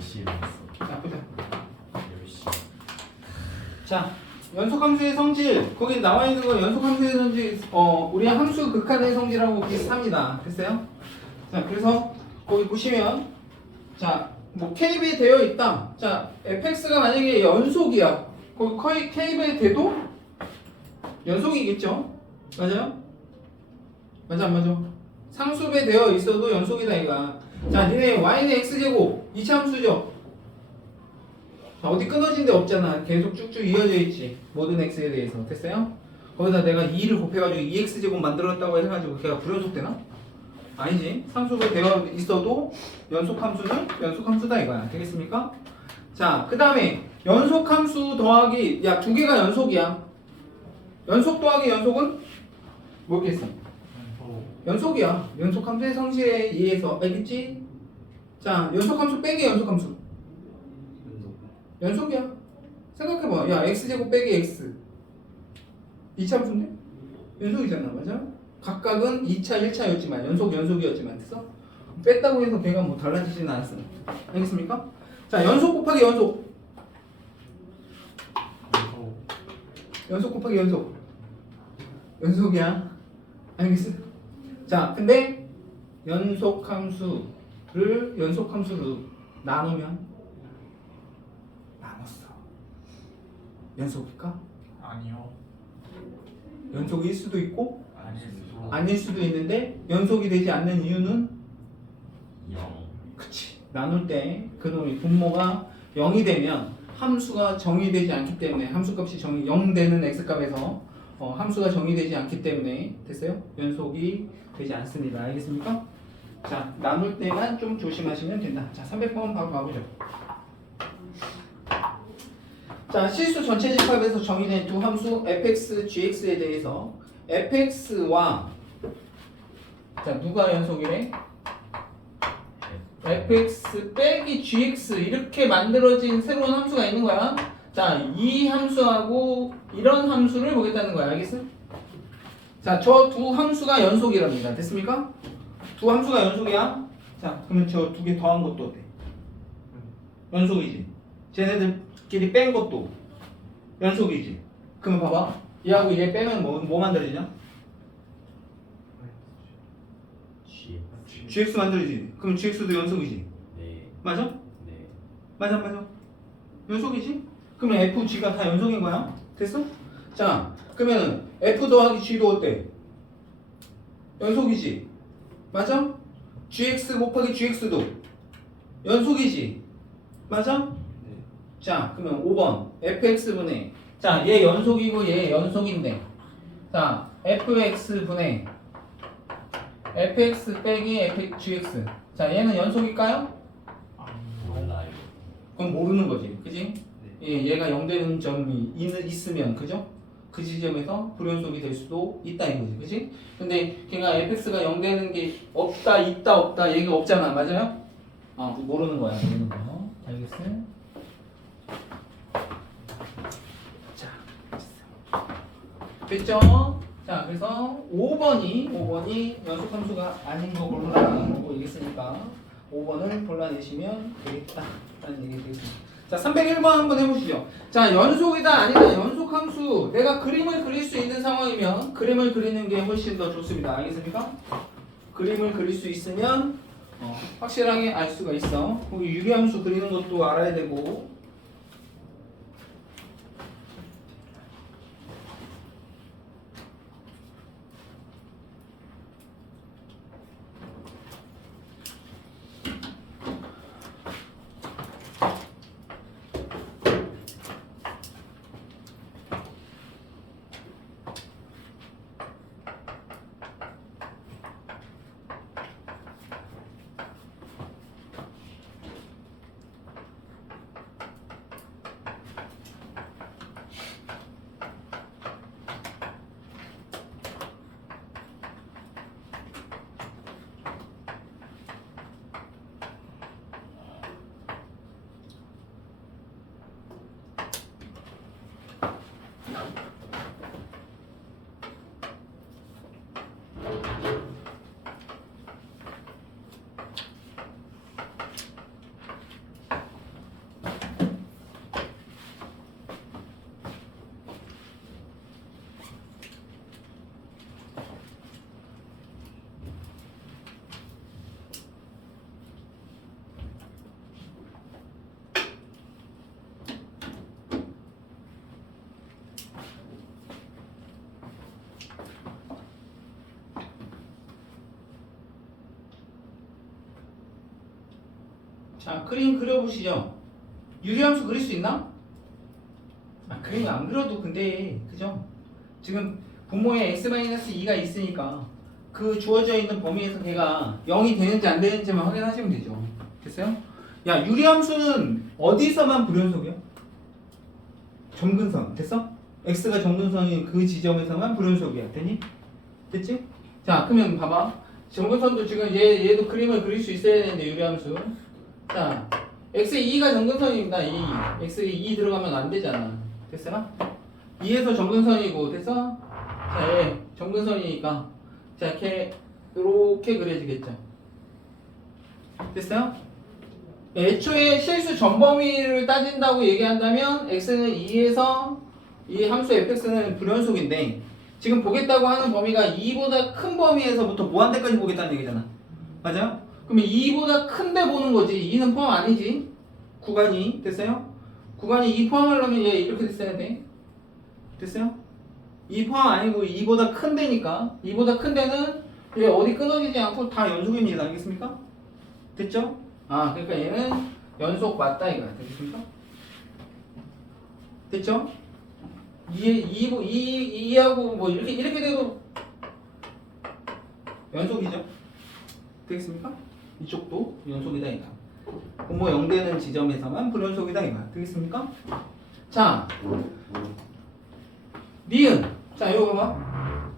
몇 시에 일어났어? 자 보자. 10시. 자 연속함수의 성질 거기 나와 있는 거 연속함수의 성질 우리 함수 극한의 성질하고 비슷합니다. 됐어요? 자 그래서 거기 보시면 자 뭐 K배 되어 있다. 자 fx가 만약에 연속이야. 거기 거의 K배 돼도 연속이겠죠? 맞아요? 맞아 안 맞아? 상수배 되어 있어도 연속이다 이가. 자 니네 y는 x제곱 이차함수죠? 자, 어디 끊어진 데 없잖아. 계속 쭉쭉 이어져 있지. 모든 x에 대해서. 됐어요? 거기다 내가 2를 곱해가지고 2x제곱 만들었다고 해가지고 걔가 불연속되나? 아니지. 상수가 되어 있어도 연속함수는 연속함수다 이거야. 되겠습니까? 자, 그 다음에 연속함수 더하기 야, 두 개가 연속이야. 연속 더하기 연속은 뭐겠어? 연속이야. 연속함수의 성질에 의해서 알겠지? 자, 연속함수 빼기 연속함수. 연속이야. 생각해봐. 야, x제곱 빼기 x. 2차 함수인데? 연속이잖아. 맞아? 각각은 2차, 1차였지만 연속이었지만 됐어? 뺐다고 해서 걔가 뭐 달라지지는 않았어. 알겠습니까? 자, 연속 곱하기 연속. 연속 곱하기 연속. 연속이야. 알겠어? 자, 근데 연속함수를 연속함수로 나누면 나눴어. 연속일까? 아니요. 연속일 수도 있고 아니요. 아닐 수도 있는데 연속이 되지 않는 이유는 0. 그치 나눌 때 그놈이 분모가 0이 되면 함수가 정의되지 않기 때문에 함수값이 0 되는 x값에서 함수가 정의되지 않기 때문에 됐어요? 연속이 되지 않습니다. 알겠습니까? 자 나눌 때만 좀 조심하시면 된다. 자 300번 바로 가보죠. 자 실수 전체 집합에서 정의된 두 함수 fx, gx에 대해서 fx와 자 누가 연속이래? fx 빼기 gx 이렇게 만들어진 새로운 함수가 있는 거야. 자 이 함수하고 이런 함수를 보겠다는 거야. 알겠어? 자 저 두 함수가 연속이랍니다. 됐습니까? 두 함수가 연속이야. 자 그러면 저 두 개 더한 것도 어때? 연속이지. 쟤네들끼리 뺀 것도 연속이지. 그러면 봐봐. 얘하고 얘 빼면 뭐 만들어지냐? gx 만들어지지. 그럼 gx도 연속이지. 네. 맞아? 네. 맞아. 연속이지? 그러면 f, g가 다 연속인 거야. 됐어? 자, 그러면 f 더하기 g도 어때? 연속이지. 맞아? gx 곱하기 gx도 연속이지. 맞아? 네. 자, 그러면 5번 fx분의 자, 얘 연속이고 얘 연속인데 자, fx분의 fx 빼기 fgx 자, 얘는 연속일까요? 몰라요. 그럼 모르는 거지. 그지? 네. 예, 얘가 0 되는 점이 있으면 그죠? 그 지점에서 불연속이 될 수도 있다 이거지. 그지? 근데 걔가 fx가 0 되는 게 없다 얘가 없잖아. 맞아요? 모르는 거야. 모르는 거. 알겠어요? 자, 됐죠? 자, 그래서 5번이 연속함수가 아닌 거 골라라는 거고 얘기했으니까 5번을 골라내시면 되겠다 라는 얘기 되겠습니다. 자, 301번 한번 해보시죠. 자, 연속이다 아니다 연속함수 내가 그림을 그릴 수 있는 상황이면 그림을 그리는 게 훨씬 더 좋습니다. 알겠습니까? 그림을 그릴 수 있으면 확실하게 알 수가 있어. 거기 유리함수 그리는 것도 알아야 되고 자, 그림 그려보시죠. 유리함수 그릴 수 있나? 그림 안 그려도 근데 그죠? 지금 분모에 x-2가 있으니까 그 주어져 있는 범위에서 걔가 0이 되는지 안 되는지만 확인하시면 되죠. 됐어요? 야, 유리함수는 어디서만 불연속이야? 점근선. 됐어? x가 점근선인 그 지점에서만 불연속이야. 되니? 됐지? 자, 그러면 봐봐. 점근선도 지금 얘도 그림을 그릴 수 있어야 되는데 유리함수. 자, x2가 점근선입니다. 2. x에 2 들어가면 안 되잖아. 됐어요? 2에서 점근선이고, 됐어? 자, 얘 점근선이니까 자, 이렇게 그려지겠죠. 됐어요? 애초에 실수 전범위를 따진다고 얘기한다면 x는 2에서 이 함수 fx는 불연속인데 지금 보겠다고 하는 범위가 2보다 큰 범위에서부터 무한대까지 보겠다는 얘기잖아. 맞아? 그러면 2보다 큰데 보는 거지. 2는 포함 아니지. 구간이. 됐어요? 구간이 2 포함하려면 얘 이렇게 됐어야 돼. 됐어요? 2 포함 아니고 2보다 큰 데니까 2보다 큰 데는 얘 어디 끊어지지 않고 다 연속입니다. 알겠습니까? 됐죠? 그러니까 얘는 연속 맞다 이거 되겠습니까? 됐죠? 2하고 뭐 이렇게 돼도 연속이죠? 되겠습니까? 이쪽도 연속이다 이거. 분모 0되는 지점에서만 불연속이다 이거. 되겠습니까? 자, 니은. 자, 이거 봐봐.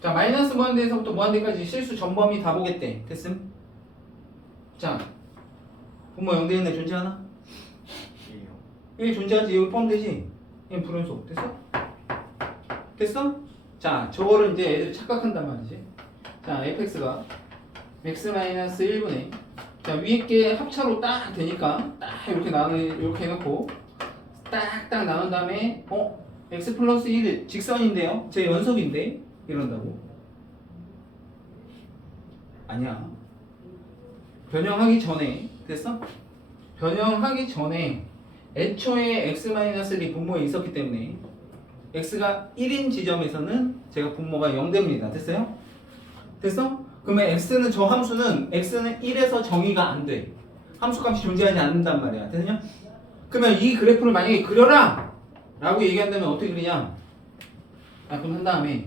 자, 마이너스 무한대에서부터 무한대까지 실수 전범위 다 보겠대. 됐음? 자, 분모 0되는 애 존재하나? 1 존재하지. 여기 포함되지? 얘는 불연속. 됐어? 됐어? 자, 저거를 이제 애들이 착각한단 말이지. 자, fx가 x-1분의 자, 위에 게 합차로 딱 되니까 딱 이렇게 해놓고 딱 나눈 다음에 x 플러스 1 직선인데요? 제 연속인데? 이런다고? 아니야. 변형하기 전에 됐어? 변형하기 전에 애초에 x-1이 분모에 있었기 때문에 x가 1인 지점에서는 제가 분모가 0됩니다. 됐어요? 됐어? 그러면 x는 저 함수는 x는 1에서 정의가 안 돼. 함수값이 존재하지 않는단 말이야. 됐냐? 그러면 이 그래프를 만약에 그려라! 라고 얘기한다면 어떻게 그리냐? 그럼 한 다음에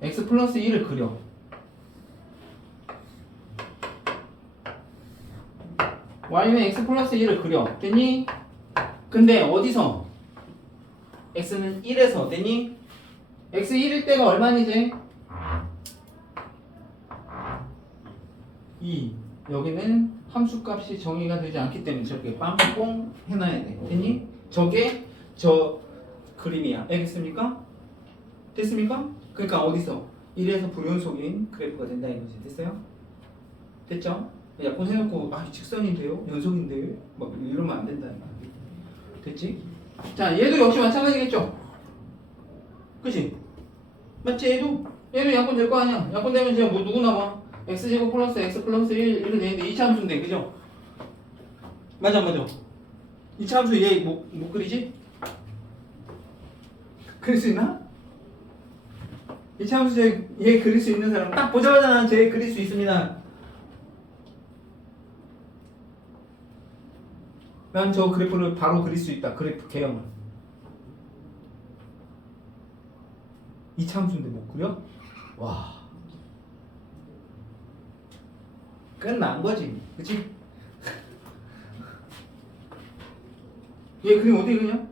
x 플러스 1을 그려. y는 x 플러스 1을 그려. 됐니? 근데 어디서? x는 1에서 됐니? x 1일 때가 얼마니? 2. 여기는 함수값이 정의가 되지 않기 때문에 저렇게 빵뽕 해놔야 돼. 됐니? 저게 저 그림이야. 알겠습니까? 됐습니까? 그러니까 어디서? 1에서 불연속인 그래프가 된다 이거지. 됐어요? 됐죠? 약분 해놓고 직선인데요? 연속인데요? 막 이러면 안 된다. 됐지? 자, 얘도 역시 마찬가지겠죠? 그치? 맞지? 얘도 약분 될 거 아니야? 약분 되면 이제 뭐 누구 나와? x제곱 플러스 x 플러스 1 이렇게 되는데 2차 함수인데 그죠? 맞아 2차 함수 얘 못 그리지? 그릴 수 있나? 2차 함수 얘 그릴 수 있는 사람 딱 보자마자 난 쟤 그릴 수 있습니다. 난 저 그래프를 바로 그릴 수 있다. 그래프 개형을 2차 함수인데 못 그려? 와, 끝난 거지, 그치? 얘 그림 어떻게 그냐?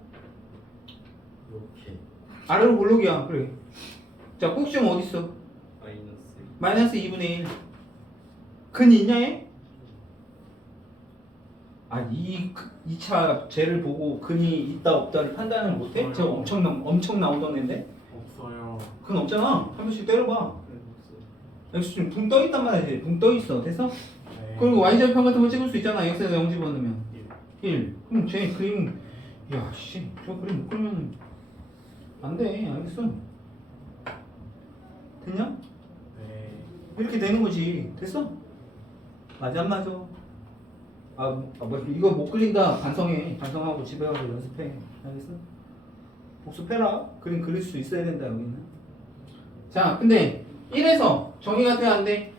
이렇게 아래로 볼록이야. 그래. 자, 꼭지점 어딨어? 마이너스 2분의 1. 근이 있냐 얘? 2차 쟤를 보고 근이 있다 없다를 판단을 못해? 쟤 엄청 나오던 애인데? 없어요. 근 없잖아. 한 번씩 때려봐. x 좀 붕 떠있단 말이지. 붕 떠있어. 됐어? 네. 그리고 y절편 같은 거 찍을 수 있잖아. x에서 0 집어넣으면 1. 그럼 쟤 그림 저 그림 못 그리면 안 돼. 알겠어? 됐냐? 네. 이렇게 되는 거지. 됐어? 맞아 안 맞아? 이거 못 그린다. 반성하고 집에 가서 연습해. 알겠어? 복습해라. 그림 그릴 수 있어야 된다 여기는. 자, 근데 1에서 정의가 돼 안 돼?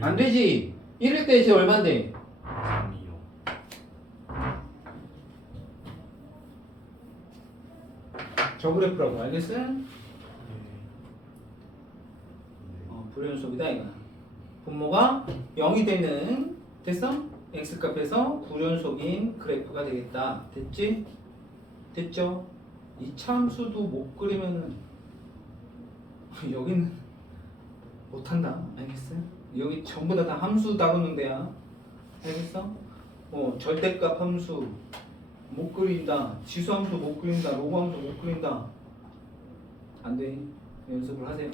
안 되지. 이럴 때 이제 얼마인데? 3이요. 저 그래프라고 알겠어? 네. 불연속이다 이거. 분모가 0이 되는 됐어? x값에서 불연속인 그래프가 되겠다. 됐지? 됐죠? 이 참수도 못 그리면은 여기는 못한다. 알겠어? 여기 전부 다 함수 다루는 데야. 알겠어? 절대값 함수 못 그린다. 지수함수 못 그린다. 로그함수 못 그린다. 안 돼. 연습을 하세요.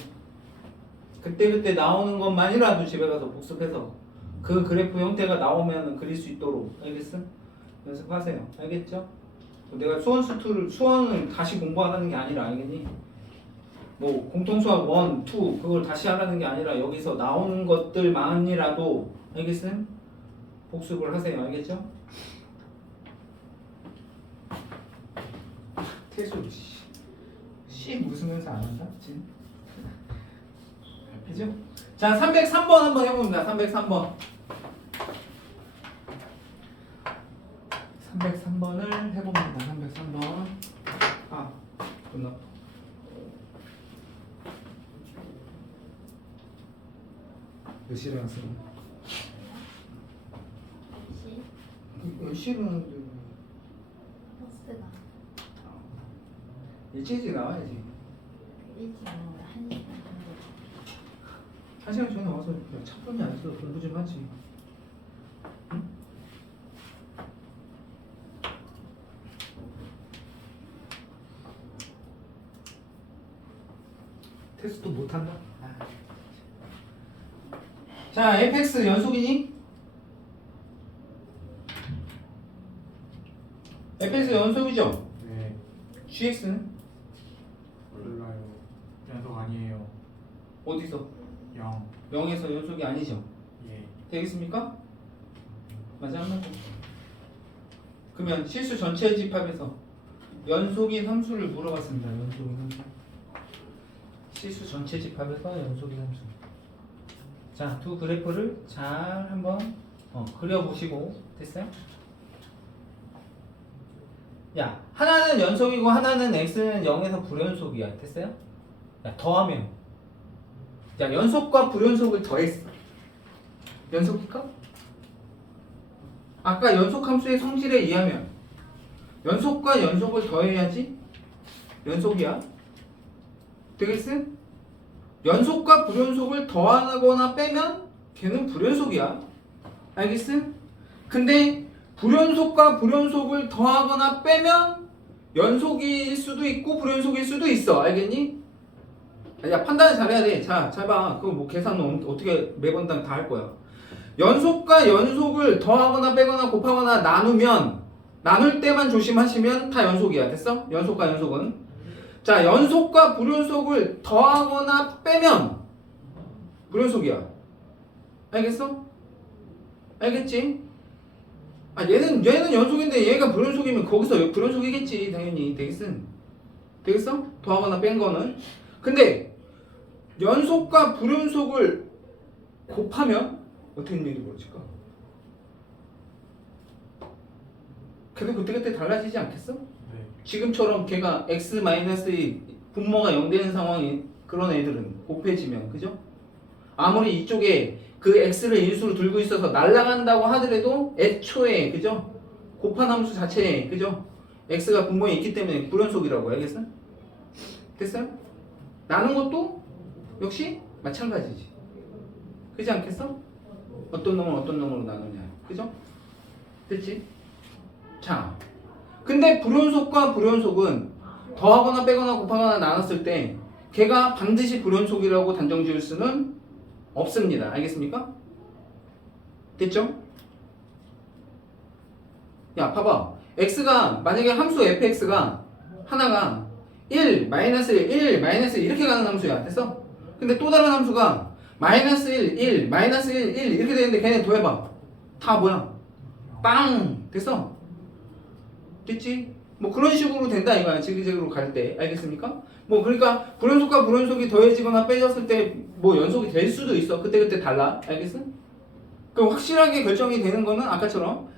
그때 나오는 것만이라도 집에 가서 복습해서 그 그래프 형태가 나오면 그릴 수 있도록. 알겠어? 연습하세요. 알겠죠? 내가 수원을 다시 공부하라는 게 아니라, 알겠니? 뭐 공통수학 1, 2 그걸 다시 하라는 게 아니라 여기서 나오는 것들만이라도, 알겠어? 복습을 하세요. 알겠죠? 태수 씨 웃으면서 안 한다? 지금? 그죠? 자, 303번 한번 해봅니다. 303번. 303번을 해봅니다. 303번. 아, 끝났다. 몇 시에 일어났어? 몇 시에 일어났는데? 버스가 일찍 나와야지. 일찍 나오면 1시간 정도. 1시간 전에 와서 차분히 앉아서 공부 좀 하지. 응? 테스트 못한다? 자, fx 연속이니? fx 연속이죠? 네, gx는? 몰라요. 연속 아니에요. 어디서? 0. 0에서 연속이 아니죠? 예. 되겠습니까? 맞아 안 맞아? 그러면 실수 전체 집합에서 연속인 함수를 물어봤습니다. 연속인 함수. 실수 전체 집합에서 연속인 함수. 자, 두 그래프를 잘 한번 그려보시고. 됐어요? 야, 하나는 연속이고 하나는 x는 0에서 불연속이야. 됐어요? 야, 더하면 야, 연속과 불연속을 더했어. 연속일까? 아까 연속함수의 성질에 의하면 연속과 연속을 더해야지 연속이야. 되겠어? 연속과 불연속을 더하거나 빼면 걔는 불연속이야. 알겠어? 근데 불연속과 불연속을 더하거나 빼면 연속일 수도 있고 불연속일 수도 있어. 알겠니? 야, 판단을 잘해야 돼. 자, 잘 봐. 그거 뭐 계산은 어떻게 매번 다 할 거야. 연속과 연속을 더하거나 빼거나 곱하거나 나누면, 나눌 때만 조심하시면 다 연속이야. 됐어? 연속과 연속은. 자, 연속과 불연속을 더하거나 빼면 불연속이야. 알겠어? 알겠지? 아, 얘는 연속인데 얘가 불연속이면 거기서 불연속이겠지. 당연히. 되겠어? 더하거나 뺀 거는. 근데 연속과 불연속을 곱하면 어떻게 일이 벌어질까? 걔도 그때그때 달라지지 않겠어? 네. 지금처럼 걔가 x-2 분모가 0 되는 상황인 그런 애들은 곱해지면, 그죠? 아무리 이쪽에 그 x를 인수로 들고 있어서 날아간다고 하더라도 애초에, 그죠? 곱한 함수 자체에, 그죠? x가 분모에 있기 때문에 불연속이라고. 알겠어? 됐어요? 나눈 것도 역시 마찬가지지. 그렇지 않겠어? 어떤 놈으로 나누냐. 그죠? 됐지? 자, 근데 불연속과 불연속은 더하거나 빼거나 곱하거나 나눴을 때 걔가 반드시 불연속이라고 단정 지을 수는 없습니다. 알겠습니까? 됐죠? 야, 봐봐. x가 만약에 함수 fx가 하나가 1, 마이너스 1, 1, 마이너스 1 이렇게 가는 함수야. 됐어? 근데 또 다른 함수가 마이너스 1, 1, 마이너스 1, 1 이렇게 되는데 걔네 더해봐. 다 뭐야? 빵! 됐어? 됐지? 뭐 그런 식으로 된다 이거야. 지그재그로 갈 때. 알겠습니까? 뭐 그러니까 불연속과 불연속이 더해지거나 빼졌을 때 뭐 연속이 될 수도 있어. 그때그때 달라. 알겠어? 그럼 확실하게 결정이 되는 거는 아까처럼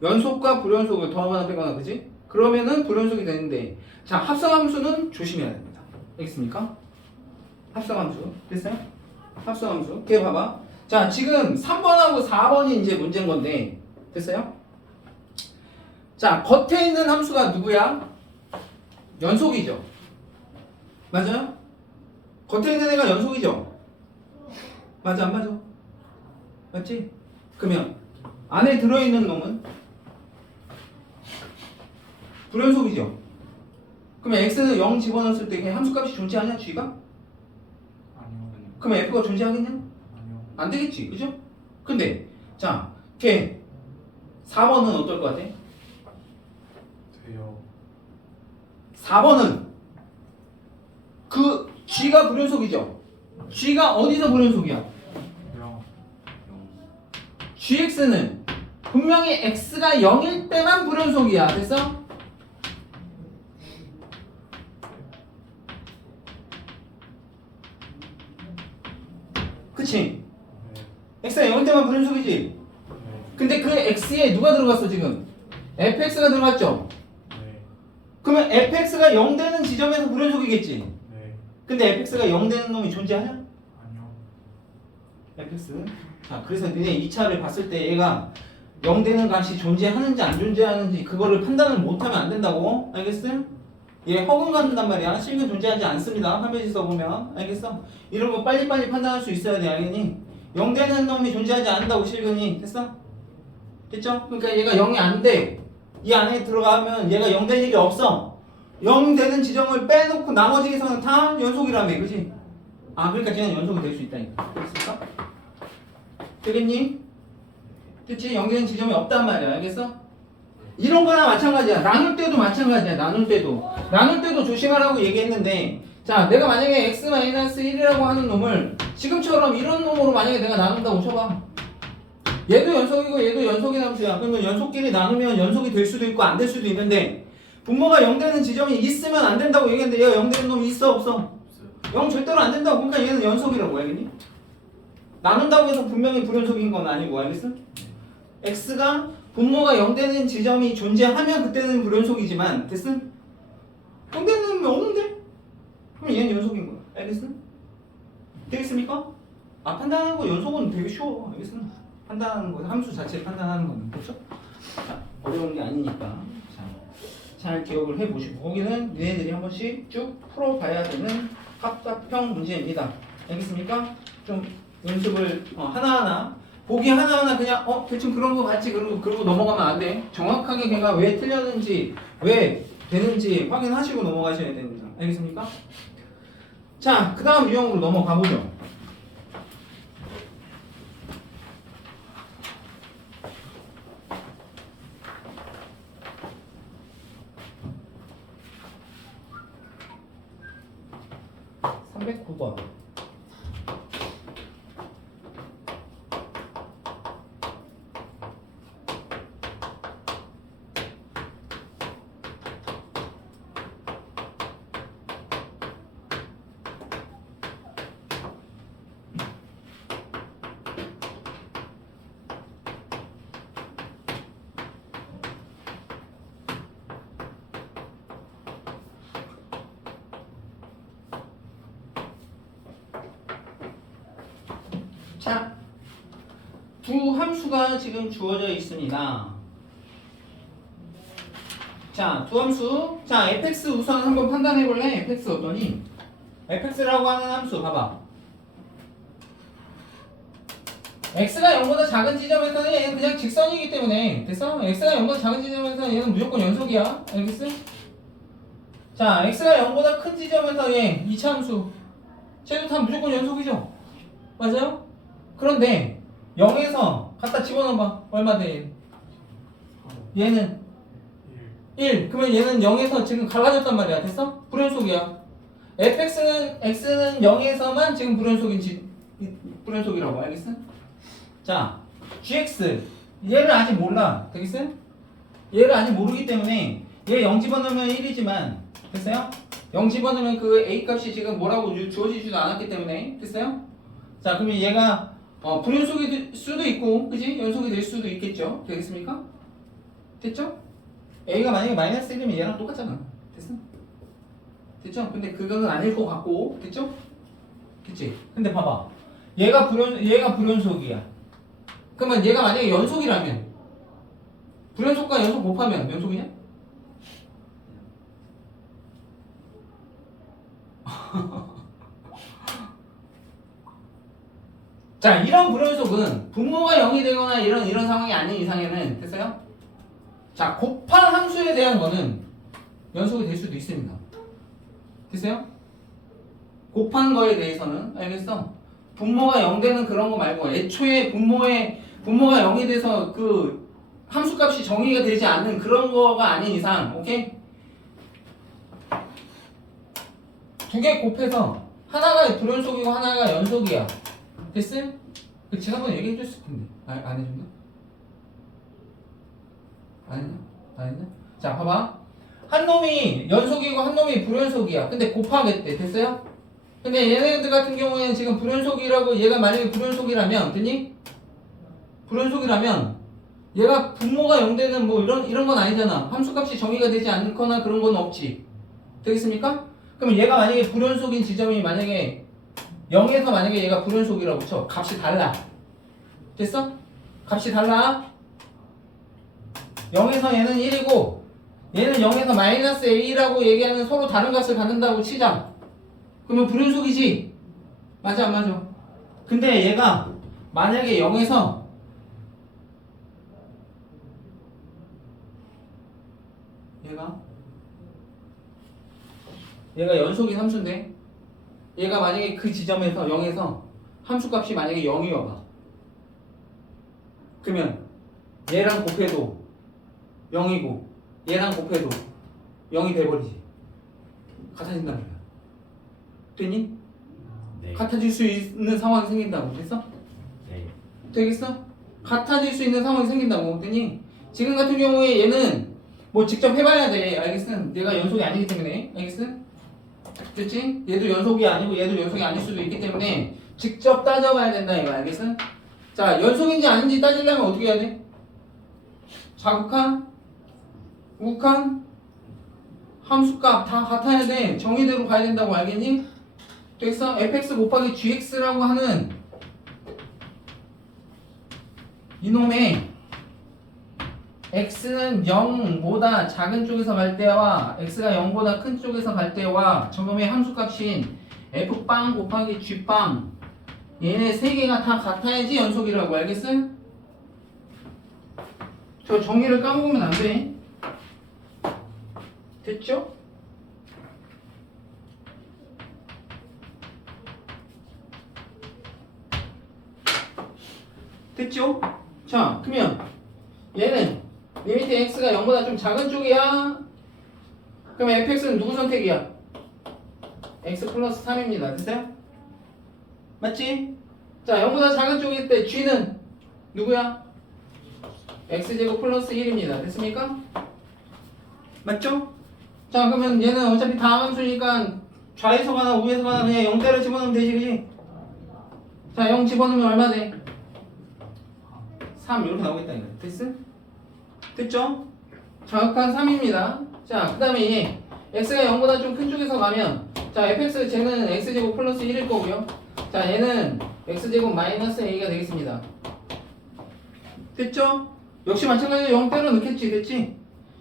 연속과 불연속을 더하거나 빼거나 그지? 그러면은 불연속이 되는데 자 합성함수는 조심해야 됩니다. 알겠습니까? 합성함수 됐어요? 합성함수 걔 봐봐. 자 지금 3번하고 4번이 이제 문제인 건데 됐어요? 자 겉에 있는 함수가 누구야? 연속이죠. 맞아요? 겉에 있는 애가 연속이죠. 맞아 안 맞아? 맞지? 그러면 안에 들어있는 놈은 불연속이죠. 그러면 x는 0 집어넣었을 때 그냥 함수값이 존재하냐 g가? 아니요. 그러면 f가 존재하겠냐? 아니요. 안 되겠지 그죠? 근데 자 걔 4번은 어떨 것 같아? 돼요. 4번은 그 g가 불연속이죠. g가 어디서 불연속이야? 0. gx는 분명히 x가 0일 때만 불연속이야. 됐어? 그치? 네. x가 0일 때만 불연속이지? 네. 근데 그 x에 누가 들어갔어 지금? fx가 들어갔죠? 네. 그러면 fx가 0 되는 지점에서 불연속이겠지? 네. 근데 fx가 0 되는 놈이 존재하냐? 아니요. fx. 자, 그래서 니네 2차를 봤을 때 얘가 0 되는 값이 존재하는지 안 존재하는지 그거를 판단을 못하면 안 된다고. 알겠어? 얘 허근 갖는단 말이야. 실근 존재하지 않습니다. 판별지서 보면. 알겠어? 이런 거 빨리빨리 판단할 수 있어야 돼. 알겠니? 0 되는 놈이 존재하지 않는다고 실근이. 됐어? 됐죠? 그러니까 얘가 0이 안 돼. 이 안에 들어가면 얘가 0 될 일이 없어. 0 되는 지점을 빼놓고 나머지에서는 다 연속이라며. 그치? 아, 그러니까 쟤는 연속이 될 수 있다니까. 됐습니까? 되겠니? 그치? 0 되는 지점이 없단 말이야. 알겠어? 이런 거나 마찬가지야. 나눌 때도 마찬가지야. 나눌 때도 조심하라고 얘기했는데 자, 내가 만약에 x-1이라고 하는 놈을 지금처럼 이런 놈으로 만약에 내가 나눈다고 쳐봐. 얘도 연속이고 얘도 연속인 함수야. 그러면 연속끼리 나누면 연속이 될 수도 있고 안 될 수도 있는데 분모가 0 되는 지점이 있으면 안 된다고 얘기했는데 얘가 0 되는 놈이 있어 없어? 없어요. 0 절대로 안 된다고. 그러니까 얘는 연속이라고. 알겠니? 나눈다고 해서 분명히 불연속인 건 아니고. 알겠어? x가 분모가 0 되는 지점이 존재하면 그때는 불연속이지만 됐어? 0 되는 놈이 없는데? 그럼 얘는 연속인 거야. 알겠어? 되겠습니까? 아 판단하는 거 연속은 되게 쉬워. 알겠어? 판단하는 거 함수 자체 판단하는 거는 그렇죠? 자, 어려운 게 아니니까 자, 잘 기억을 해보시고 거기는 니네들이 한 번씩 쭉 풀어봐야 되는 합답형 문제입니다. 알겠습니까? 좀 연습을 하나하나 보기 하나하나 그냥 대충 그런 거 같지 그러고 넘어가면 안 돼. 정확하게 걔가 왜 틀렸는지 왜 되는지 확인하시고 넘어가셔야 됩니다. 알겠습니까? 자, 그 다음 유형으로 넘어가 보죠. (309번) 자, 두 함수가 지금 주어져 있습니다. 자, 두 함수. 자, fx 우선 한번 판단해 볼래? fx 어떠니? fx라고 하는 함수 봐봐. x가 0보다 작은 지점에서는 얘는 그냥 직선이기 때문에 됐어? x가 0보다 작은 지점에서는 얘는 무조건 연속이야. 알겠어? 자, x가 0보다 큰 지점에서 얘 2차 함수 쟤도 다 무조건 연속이죠? 맞아요? 그런데 0에서 갖다 집어넣어봐. 얼마 돼? 얘는 1. 그러면 얘는 0에서 지금 갈라졌단 말이야. 됐어? 불연속이야. x는 0에서만 지금 불연속이라고. 알겠어? 자, gx 얘를 아직 몰라. 되겠어? 얘를 아직 모르기 때문에 얘 0 집어넣으면 1이지만 됐어요? 0 집어넣으면 그 a 값이 지금 뭐라고 주어지지도 않았기 때문에 됐어요? 자, 그러면 얘가 불연속이 될 수도 있고, 그지? 연속이 될 수도 있겠죠? 되겠습니까? 됐죠? A가 만약에 마이너스 1이면 얘랑 똑같잖아. 됐어? 됐죠? 근데 그거는 아닐 것 같고, 됐죠? 됐지? 근데 봐봐. 얘가 불연속이야. 그러면 얘가 만약에 연속이라면, 불연속과 연속 곱하면 연속이냐? 자, 이런 불연속은 분모가 0이 되거나 이런 상황이 아닌 이상에는 됐어요? 자, 곱한 함수에 대한 거는 연속이 될 수도 있습니다. 됐어요? 곱한 거에 대해서는 알겠어? 분모가 0 되는 그런 거 말고 애초에 분모가 0이 돼서 그 함수값이 정의가 되지 않는 그런 거가 아닌 이상, 오케이? 두 개 곱해서 하나가 불연속이고 하나가 연속이야. 됐어요? 지난번에 얘기해줬을 텐데 안 해줬나? 안 했나? 안 했나? 자, 봐봐. 한 놈이 연속이고 한 놈이 불연속이야. 근데 곱하겠대. 됐어요? 근데 얘네들 같은 경우에는 지금 불연속이라고, 얘가 만약에 불연속이라면, 됐니? 불연속이라면 얘가 분모가 0 되는 뭐 이런 건 아니잖아. 함수값이 정의가 되지 않거나 그런 건 없지. 되겠습니까? 그럼 얘가 만약에 불연속인 지점이 만약에 0에서 만약에 얘가 불연속이라고 쳐. 값이 달라. 됐어? 값이 달라. 0에서 얘는 1이고 얘는 0에서 마이너스 A라고 얘기하는 서로 다른 값을 갖는다고 치자. 그러면 불연속이지? 맞아 안 맞아? 근데 얘가 만약에 0에서 얘가 연속인 함수인데 얘가 만약에 그 지점에서 0에서 함수값이 만약에 0이어봐. 그러면 얘랑 곱해도 0이고 얘랑 곱해도 0이 돼버리지. 같아진단 말이야. 됐니? 네. 같아질 수 있는 상황이 생긴다고. 됐어? 네. 되겠어? 같아질 수 있는 상황이 생긴다고. 됐니? 지금 같은 경우에 얘는 뭐 직접 해봐야 돼. 알겠어? 얘가 연속이 아니기 때문에. 알겠어? 됐지? 얘도 연속이 아니고 얘도 연속이 아닐 수도 있기 때문에 직접 따져봐야 된다 이거. 알겠어? 자, 연속인지 아닌지 따지려면 어떻게 해야 돼? 자극한, 우극한, 함수값 다 같아야 돼. 정의대로 가야 된다고. 알겠니? 됐어? fx 곱하기 gx라고 하는 이놈의 x는 0보다 작은 쪽에서 갈 때와 x가 0보다 큰 쪽에서 갈 때와 저놈의 함수값인 f빵 곱하기 g빵, 얘네 세 개가 다 같아야지 연속이라고. 알겠어? 저 정의를 까먹으면 안 돼. 됐죠? 됐죠? 자, 그러면 얘는 리미트 x가 0보다 좀 작은 쪽이야. 그러면 fx는 누구 선택이야? x 플러스 3입니다. 됐어요? 맞지? 자, 0보다 작은 쪽일 때 g는 누구야? x제곱 플러스 1입니다. 됐습니까? 맞죠? 자, 그러면 얘는 어차피 다 함수니까 좌에서 가나 우에서 가나 그냥 0대로 집어넣으면 되지, 그지? 자, 0 집어넣으면 얼마 돼? 3 이렇게 나오겠다 이거. 됐어? 됐죠? 정확한 3입니다. 자, 그 다음에 얘 x가 0보다 좀 큰 쪽에서 가면 자, fx 쟤는 x제곱 플러스 1일 거고요. 자, 얘는 x제곱 마이너스 a가 되겠습니다. 됐죠? 역시 마찬가지로 0 때려 넣겠지. 됐지?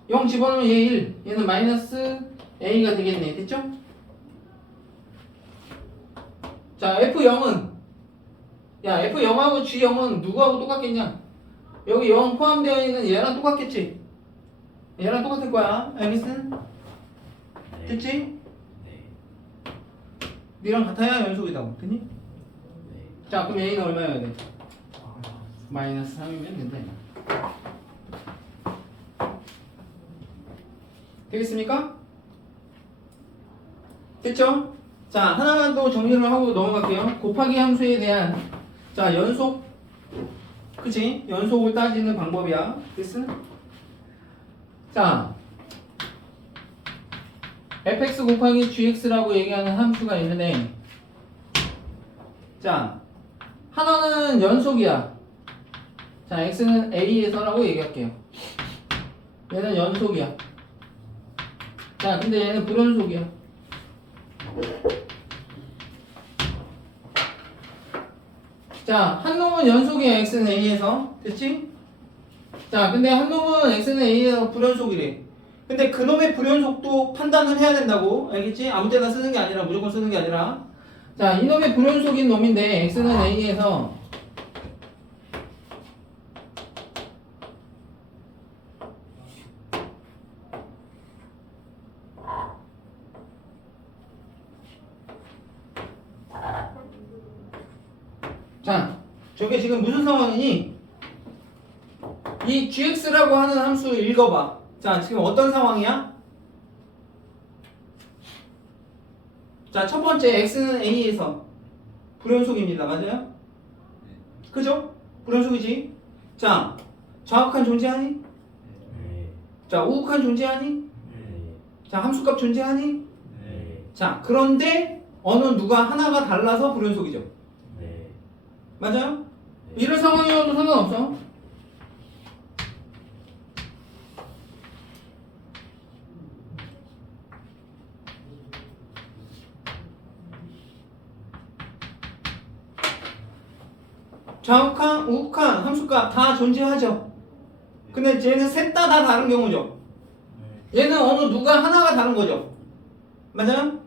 0 집어넣으면 얘 1, 얘는 마이너스 a가 되겠네. 됐죠? 자, f0은 야, f0하고 g0은 누구하고 똑같겠냐? 여기 0 포함되어 있는 얘랑 똑같겠지? 얘랑 똑같을 거야. 알겠어? 네. 됐지? 네. 니랑 같아야 연속이다. 됐니? 네. 자, 그럼 a는 얼마여야 돼? 마이너스 3이면 된다. 되겠습니까? 됐죠? 자, 하나만 더 정리를 하고 넘어갈게요. 곱하기 함수에 대한 자, 연속, 그치? 연속을 따지는 방법이야. 됐어? 자, fx 곱하기 gx라고 얘기하는 함수가 있는데 자, 하나는 연속이야. 자, x는 a에서라고 얘기할게요. 얘는 연속이야. 자, 근데 얘는 불연속이야. 자, 한 놈은 연속이야. x는 a에서. 됐지? 자, 근데 한 놈은 x는 a에서 불연속이래. 근데 그놈의 불연속도 판단을 해야 된다고. 알겠지? 아무 때나 쓰는 게 아니라, 무조건 쓰는 게 아니라. 자, 이놈의 불연속인 놈인데 x는 a에서 자, 저게 지금 무슨 상황이니? 이 gx라고 하는 함수 읽어봐. 자, 지금 어떤 상황이야? 자, 첫 번째 x는 a에서 불연속입니다. 맞아요? 그죠? 불연속이지? 자, 정확한 존재하니? 네. 자, 우극한 존재하니? 네. 자, 함수값 존재하니? 네. 자, 그런데 어느 누가 하나가 달라서 불연속이죠. 네. 맞아요? 네. 이런 상황이어도 상관없어. 좌우칸, 우극한, 함수값 다 존재하죠. 근데 쟤는 셋 다 다른 경우죠. 얘는 어느 누가 하나가 다른 거죠. 맞아요?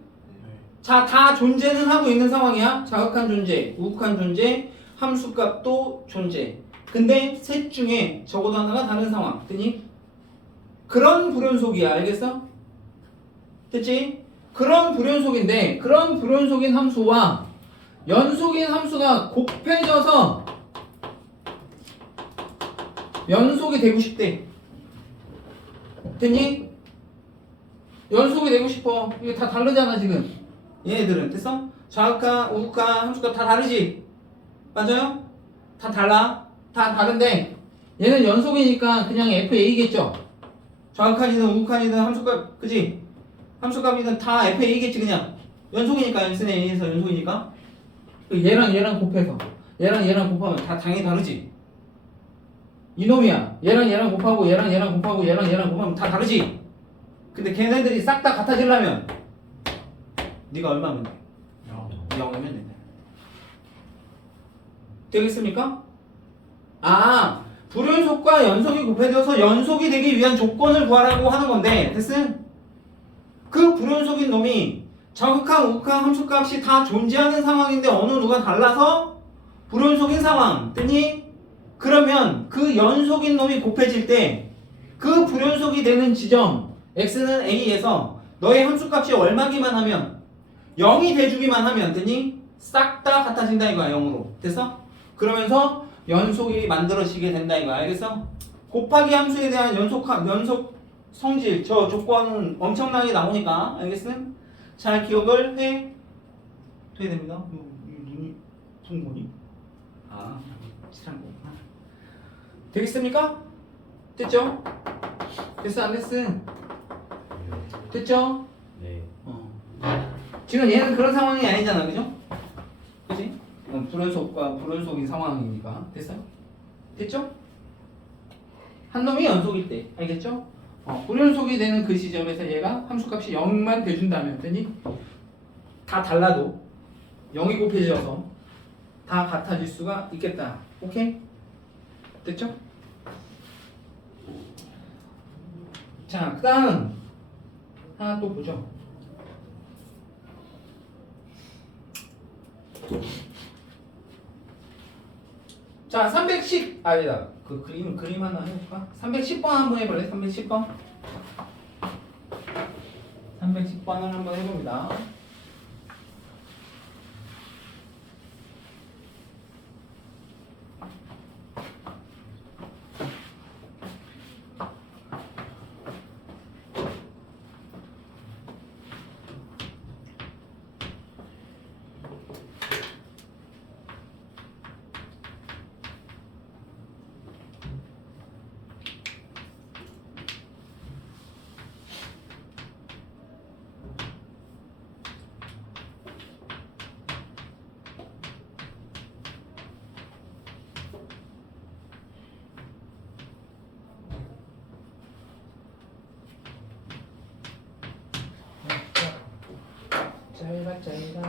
자, 다 존재는 하고 있는 상황이야. 자극한 존재, 우극한 존재, 함수값도 존재. 근데 셋 중에 적어도 하나가 다른 상황. 됐니? 그런 불연속이야. 알겠어? 됐지? 그런 불연속인데 그런 불연속인 함수와 연속인 함수가 곱해져서 연속이 되고 싶대. 됐니? 연속이 되고 싶어. 이게 다 다르잖아 지금. 얘네들은 됐어? 좌극한, 우극한, 함수값 다 다르지? 맞아요? 다 달라. 다 다른데 얘는 연속이니까 그냥 FA겠죠? 좌극한이든 우극한이든 함수값, 그지? 함수값이든 다 FA겠지 그냥. 연속이니까 x는 a에서 연속이니까. 얘랑 얘랑 곱해서 얘랑 얘랑 곱하면 다 당연히 다르지? 이놈이야. 얘랑 얘랑 곱하고 얘랑 얘랑 곱하고 얘랑 얘랑 곱하면 다 다르지? 근데 걔네들이 싹 다 같아지려면 네가 얼마면 돼? 0이면 된다. 되겠습니까? 아, 불연속과 연속이 곱해져서 연속이 되기 위한 조건을 구하라고 하는 건데 됐음? 그 불연속인 놈이 자극한, 우극한 함수값이 다 존재하는 상황인데 어느 누가 달라서 불연속인 상황 됐니? 그러면 그 연속인 놈이 곱해질 때 그 불연속이 되는 지점 x는 a에서 너의 함수값이 얼마기만 하면 0이 돼주기만 하면 됐니? 싹 다 같아진다 이거야 0으로. 됐어? 그러면서 연속이 만들어지게 된다 이거야. 알겠어? 곱하기 함수에 대한 연속 성질 저 조건은 엄청나게 나오니까 알겠음? 잘 기억을 해야 됩니다. 눈이 붕 거니? 아, 칠한 거구나. 되겠습니까? 됐죠? 됐어 안 됐음? 됐죠? 네. 지금 얘는 그런 상황이 아니잖아, 그죠? 그지? 불연속과 불연속인 상황이니까 됐어요? 됐죠? 한 놈이 연속일 때, 알겠죠? 불연속이 되는 그 시점에서 얘가 함수값이 0만 돼준다면 되니? 다 달라도 0이 곱해져서 다 같아질 수가 있겠다. 오케이? 됐죠? 자, 그 다음 하나 또 보죠. 자, 310 아니다. 그 그림 하나 해볼까? 310번 한번 해볼래? 310번. 310번을 한번 해봅니다. 해봤자이다.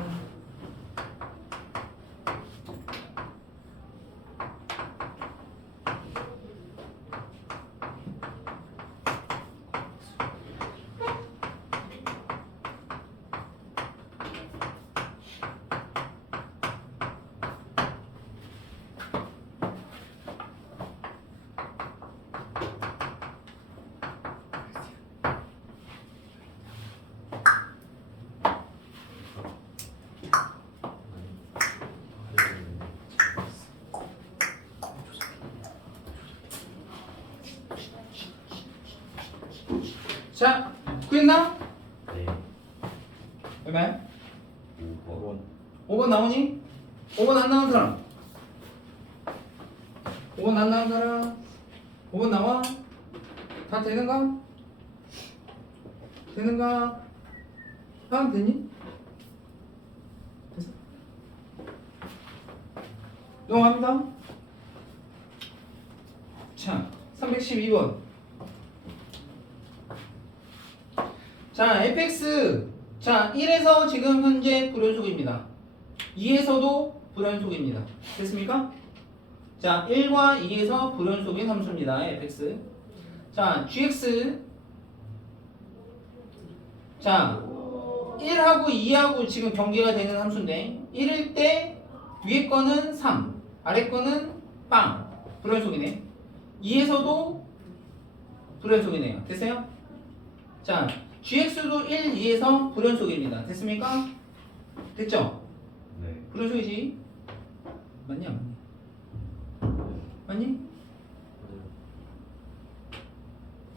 자, 구했나? 네. 얼마야? 5번. 5번 나오니? 5번 안 나온 사람? 5번 안 나온 사람? 5번 나와? 다 되는가? 되는가? 하면 되니? 됐어? 넘어갑니다. 자, 312번. 자, fx. 자, 1에서 지금 현재 불연속입니다. 2에서도 불연속입니다. 됐습니까? 자, 1과 2에서 불연속인 함수입니다. fx. 자, gx. 자, 1하고 2하고 지금 경계가 되는 함수인데 1일 때 위에 거는 3, 아래 거는 빵. 불연속이네. 2에서도 불연속이네요. 됐어요? 자, gx도 1, 2에서 불연속입니다. 됐습니까? 됐죠? 네. 불연속이지? 맞냐? 안 맞냐? 맞니?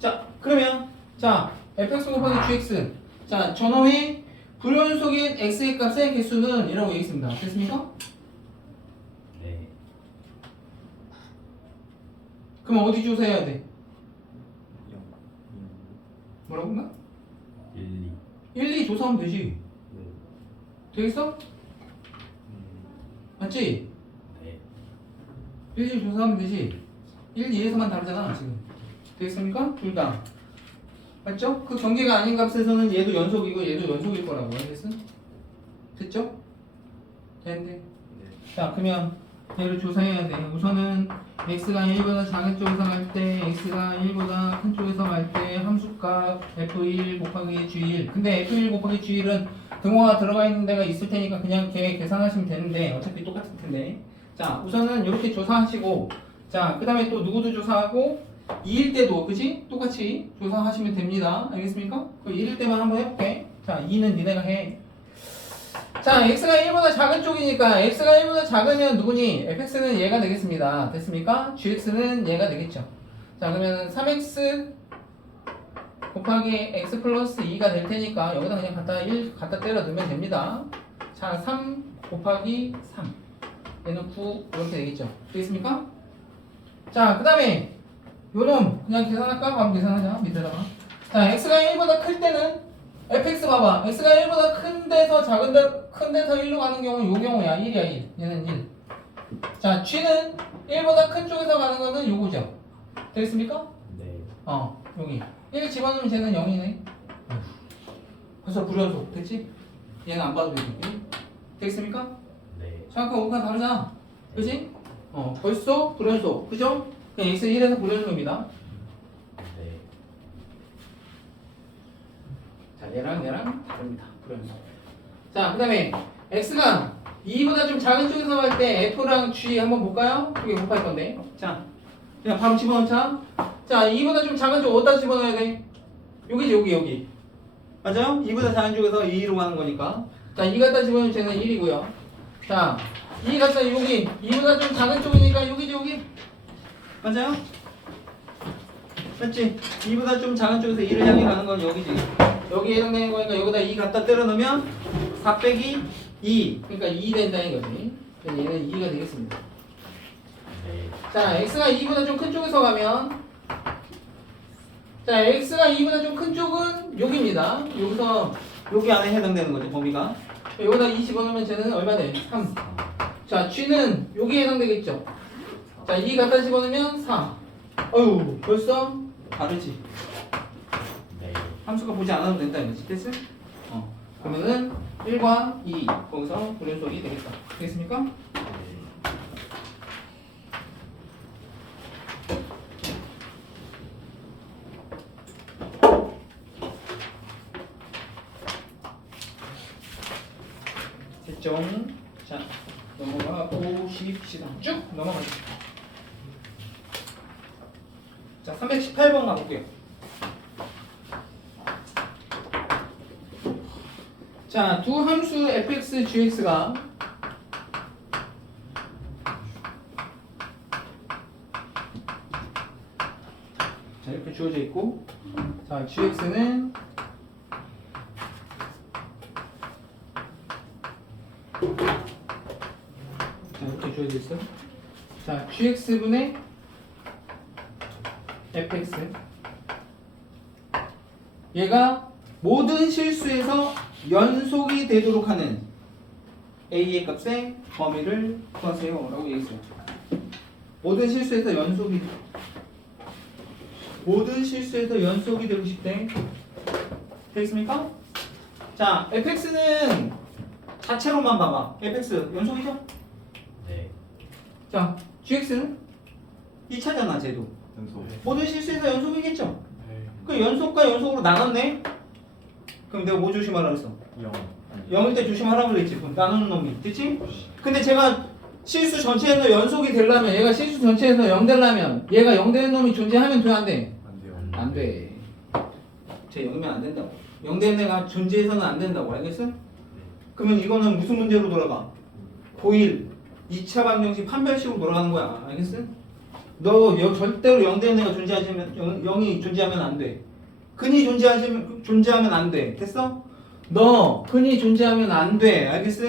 자, 그러면 자, fx 곱하기 gx. 자, 전원의 불연속인 x의 값의 개수는 이라고 얘기했습니다. 됐습니까? 네. 그럼 어디 조사해야 돼? 뭐라고 했나? 1, 2. 1, 2 조사하면 되지. 네. 되겠어? 맞지? 네. 1, 2 조사하면 되지. 1, 2에서만 다르잖아 지금. 되겠습니까? 둘 다. 맞죠? 그 경계가 아닌 값에서는 얘도 연속이고 얘도 연속일 거라고 알겠어? 됐죠? 됐는데. 네. 자, 그러면 얘를 조사해야 돼. 우선은 x가 1보다 작은 쪽에서 갈 때, x가 1보다 큰 쪽에서 갈 때 함수값 f1 곱하기 g1. 근데 f1 곱하기 g1은 등호가 들어가 있는 데가 있을 테니까 그냥 걔 계산하시면 되는데 어차피 똑같을 텐데. 자, 우선은 이렇게 조사하시고, 자, 그 다음에 또 누구도 조사하고 2일 때도 그지? 똑같이 조사하시면 됩니다. 알겠습니까? 그 1일 때만 한번 해볼게. 자, 2는 니네가 해. 자, x가 1보다 작은 쪽이니까 x가 1보다 작으면 누구니? fx는 얘가 되겠습니다. 됐습니까? gx는 얘가 되겠죠. 자, 그러면 3x 곱하기 x 플러스 2가 될 테니까 여기다 그냥 갖다 때려 넣으면 됩니다. 자, 3 곱하기 3 얘는 9 이렇게 되겠죠. 되겠습니까? 자, 그 다음에 요놈 그냥 계산할까? 바로 계산하자. 밑에다가. 자, x가 1보다 클 때는 fx 봐봐. x가 1보다 큰 데서 큰 데서 1로 가는 경우는 요 경우야. 1이야 1. 얘는 1. 자, g는 1보다 큰 쪽에서 가는 거는 요거죠. 되겠습니까? 네. 여기 1 집어넣으면 쟤는 0이네. 벌써 불연속 됐지? 얘는 안 봐도 되지. 되겠습니까? 네. 정확한 오가 다르잖아. 그지? 벌써 불연속. 그죠? 그냥 x 1에서 불연속입니다. 네. 자, 얘랑 다릅니다. 불연속. 자, 그 다음에 x가 2보다 좀 작은 쪽에서 갈 때 f랑 g 한번 볼까요? 두 개 곱할 건데. 자, 그냥 바로 집어넣자. 자, 2보다 좀 작은 쪽 어디다 집어넣어야 돼? 여기지, 여기. 맞아요? 2보다 작은 쪽에서 2로 가는 거니까. 자, 2 갖다 집어넣으면 쟤는 1이고요. 자, 2 갖다 여기. 2보다 좀 작은 쪽이니까 여기지, 여기. 맞아요? 맞지? 2보다 좀 작은 쪽에서 2를 향해 가는 건 여기지. 여기에 해당되는 거니까 여기다 2 갖다 때려 넣으면 4 빼기 2. 그러니까 2 된다는 거지. 그래서 얘는 2가 되겠습니다. 네. 자, x가 2보다 좀 큰 쪽에서 가면 자, x가 2보다 좀 큰 쪽은 여기입니다. 여기서 여기 안에 해당되는 거죠, 범위가. 여기다 2 집어넣으면 쟤는 얼마 돼? 3. 자, g는 여기에 해당되겠죠. 자, 2 갖다 집어넣으면 4. 어휴, 벌써 다르지. 네. 함수가 보지 않아도 된다 이거지. 됐어? 그러면은 1과 2 거기서 불연속이 되겠다. 되겠습니까? 네. 됐죠? 자, 넘어가 보십시다. 쭉 넘어가시죠. 자, 318번 가볼게요. 자, 두 함수 fx, gx가 자, 이렇게 주어져 있고, 자, gx는 자, 이렇게 주어져 있어요. 자, gx분의 fx. 얘가 모든 실수에서 연속이 되도록 하는 a의 값의 범위를 구하세요 라고 얘기했어요. 모든 실수에서 연속이 되고 싶대. 되겠습니까? 자, fx는 자체로만 봐봐. fx 연속이죠? 네. 자, gx는 2차잖아, 쟤도. 연속. 모든 실수에서 연속이겠죠? 네. 그 연속과 연속으로 나눴네? 그럼 내가 뭐 조심하라 그랬어? 0. 0일 때 조심하라고 그랬지. 그럼 나누는 놈이. 됐지? 근데 제가 실수 전체에서 연속이 되려면, 얘가 실수 전체에서 0 되려면, 얘가 0 되는 놈이 존재하면 돼, 안 돼? 안 돼요. 안 돼. 쟤 0이면 안 된다고. 0 되는 애가 존재해서는 안 된다고. 알겠어? 그러면 이거는 무슨 문제로 돌아가? 고일 2차 방정식 판별식으로 돌아가는 거야. 알겠어? 너 절대로 0 되는 애가 존재하면 0이 존재하면 안 돼. 근이 존재하면 안 돼. 됐어? 너 근이 존재하면 안 돼. 알겠어?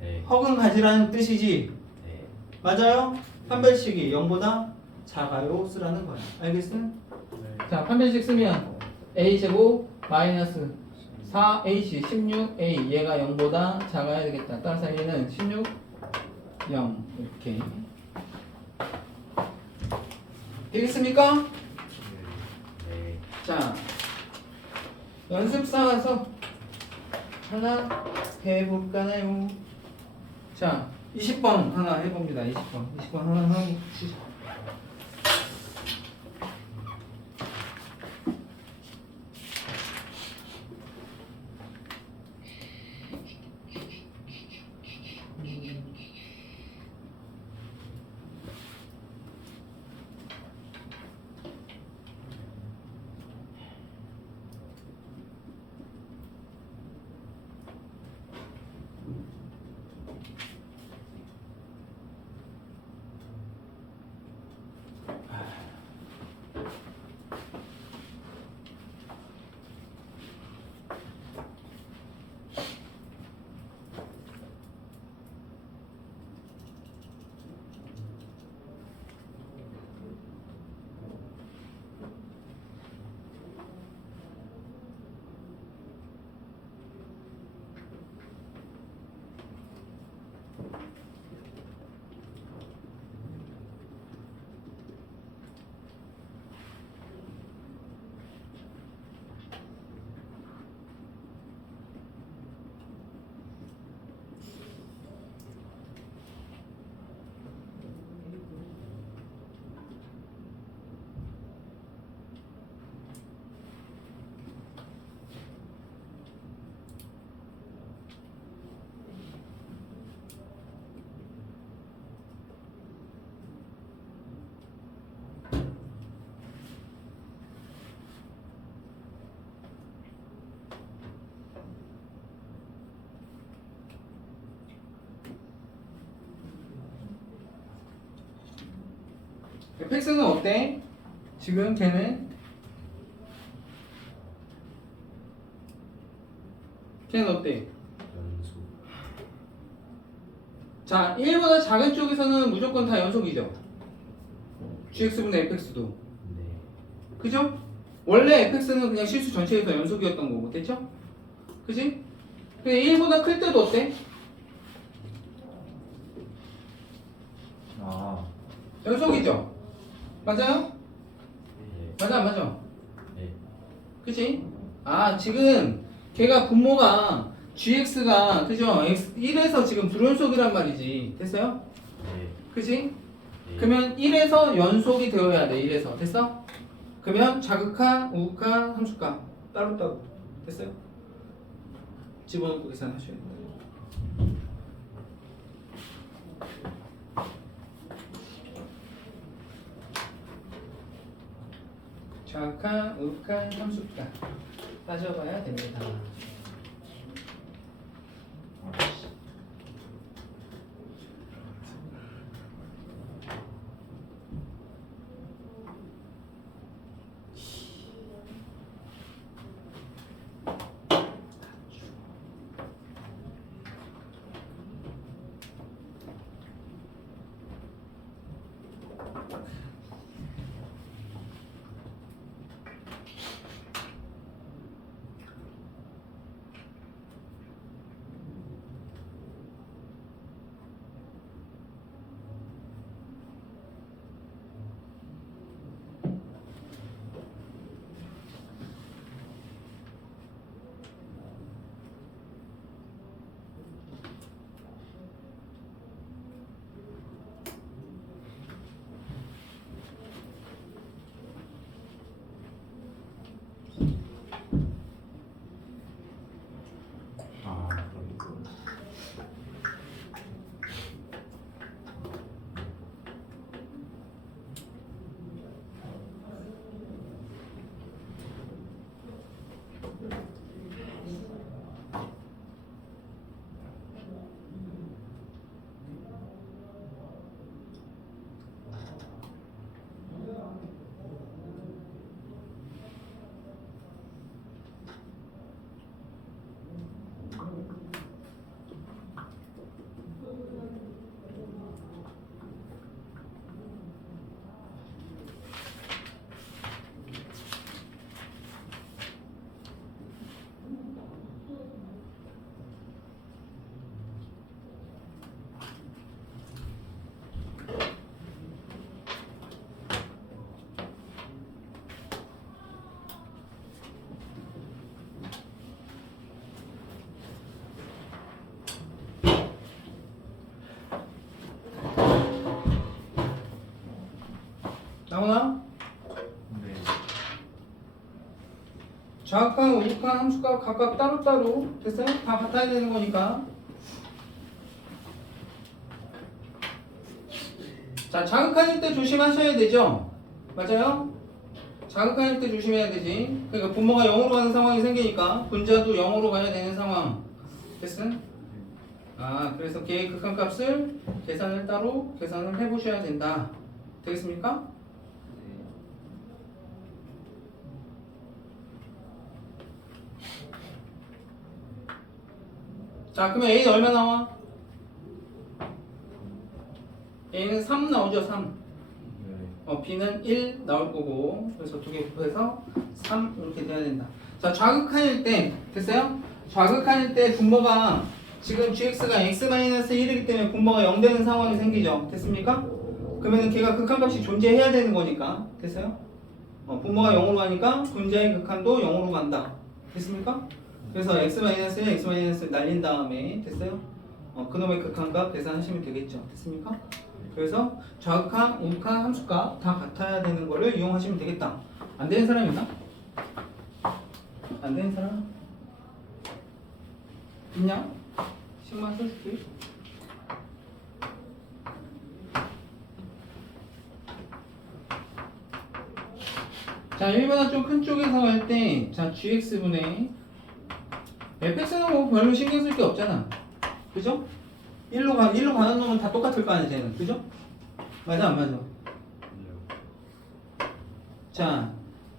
네. 허근 가지라는 뜻이지. 네. 맞아요? 판별식이 0보다 작아요 쓰라는 거야. 알겠어? 네. 자, 판별식 쓰면 a제곱 마이너스 4ac 16a 얘가 0보다 작아야 되겠다. 따라서 얘는 16 0 이렇게 되겠습니까? 네. 자, 연습 삼아서 하나 해볼까요? 자, 20번 하나 해봅니다. 20번 하나 해봅시다. fx는 어때? 지금 걔는 어때? 연속. 자, 1보다 작은 쪽에서는 무조건 다 연속이죠. gx분의 fx도. 네. 그죠? 원래 fx는 그냥 실수 전체에서 연속이었던 거고, 됐죠? 그지? 근데 1보다 클 때도 어때? 아. 연속이죠? 맞아요? 네. 맞아, 안 맞아? 네. 그치? 아, 지금 걔가 분모가 gx가 그죠? 1에서 지금 불연속이란 말이지. 됐어요? 네. 그지? 네. 그러면 1에서 연속이 되어야 돼. 1에서. 됐어? 그러면 자극하, 우극하, 함수가 따로따로. 됐어요? 집어넣고 계산하셔야 된다. 자극하, 우극하, 함수가 따져봐야 됩니다. 아, 그럼 이거. 나오나? 네. 자극한, 우극한 함수가 각각 따로따로 됐어요? 다 같아야 되는 거니까. 자, 자극할 때 조심하셔야 되죠? 맞아요? 자극할 때 조심해야 되지. 그러니까 분모가 0으로 가는 상황이 생기니까 분자도 0으로 가야 되는 상황. 됐어? 아, 그래서 걔의 극한값을 계산을 따로 계산을 해보셔야 된다. 되겠습니까? 자, 그러면 A는 얼마 나와? A는 3 나오죠, 3. 네. B는 1 나올 거고, 그래서 두 개 곱해서 3 이렇게 돼야 된다. 자, 좌극할 때, 됐어요? 좌극할 때 분모가 지금 gx가 x-1이기 때문에 분모가 0 되는 상황이 생기죠. 됐습니까? 그러면 걔가 극한값이 존재해야 되는 거니까. 됐어요? 분모가 0으로 가니까 분자의 극한도 0으로 간다. 됐습니까? 그래서 x-1, x- 날린 다음에 됐어요? 그놈의 극한값 계산하시면 되겠죠. 됐습니까? 그래서 좌극한, 우극한 함수값 다 같아야 되는 거를 이용하시면 되겠다. 안 되는 사람 있나? 안 되는 사람? 있냐? 10만 써줄게. 자, 1보다 좀 큰 쪽에서 할 때, 자, gx분의 fx는 뭐 별로 신경 쓸 게 없잖아. 그죠? 1로 가는 놈은 다 똑같을 거 아니야, 쟤는. 그죠? 맞아, 안 맞아? 자,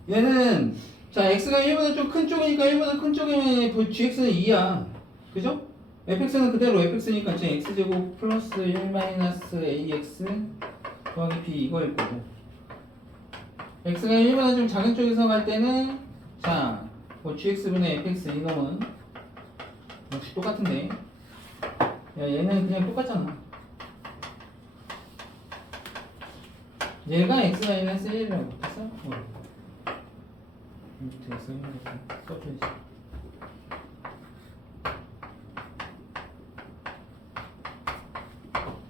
얘는, 자, x가 1보다 좀 큰 쪽이니까 1보다 큰 쪽이면 gx는 2야. 그죠? fx는 그대로 fx니까 제 x제곱 플러스 1 마이너스 ax 더하기 b 이거일 거고. x가 1보다 좀 작은 쪽에서 갈 때는, 자, 뭐 gx분의 fx 이놈은 역시 똑같은데. 야, 얘는 그냥 똑같잖아. 얘가 x-1이라고 됐어? 밑에 써있는 거 써줘야지.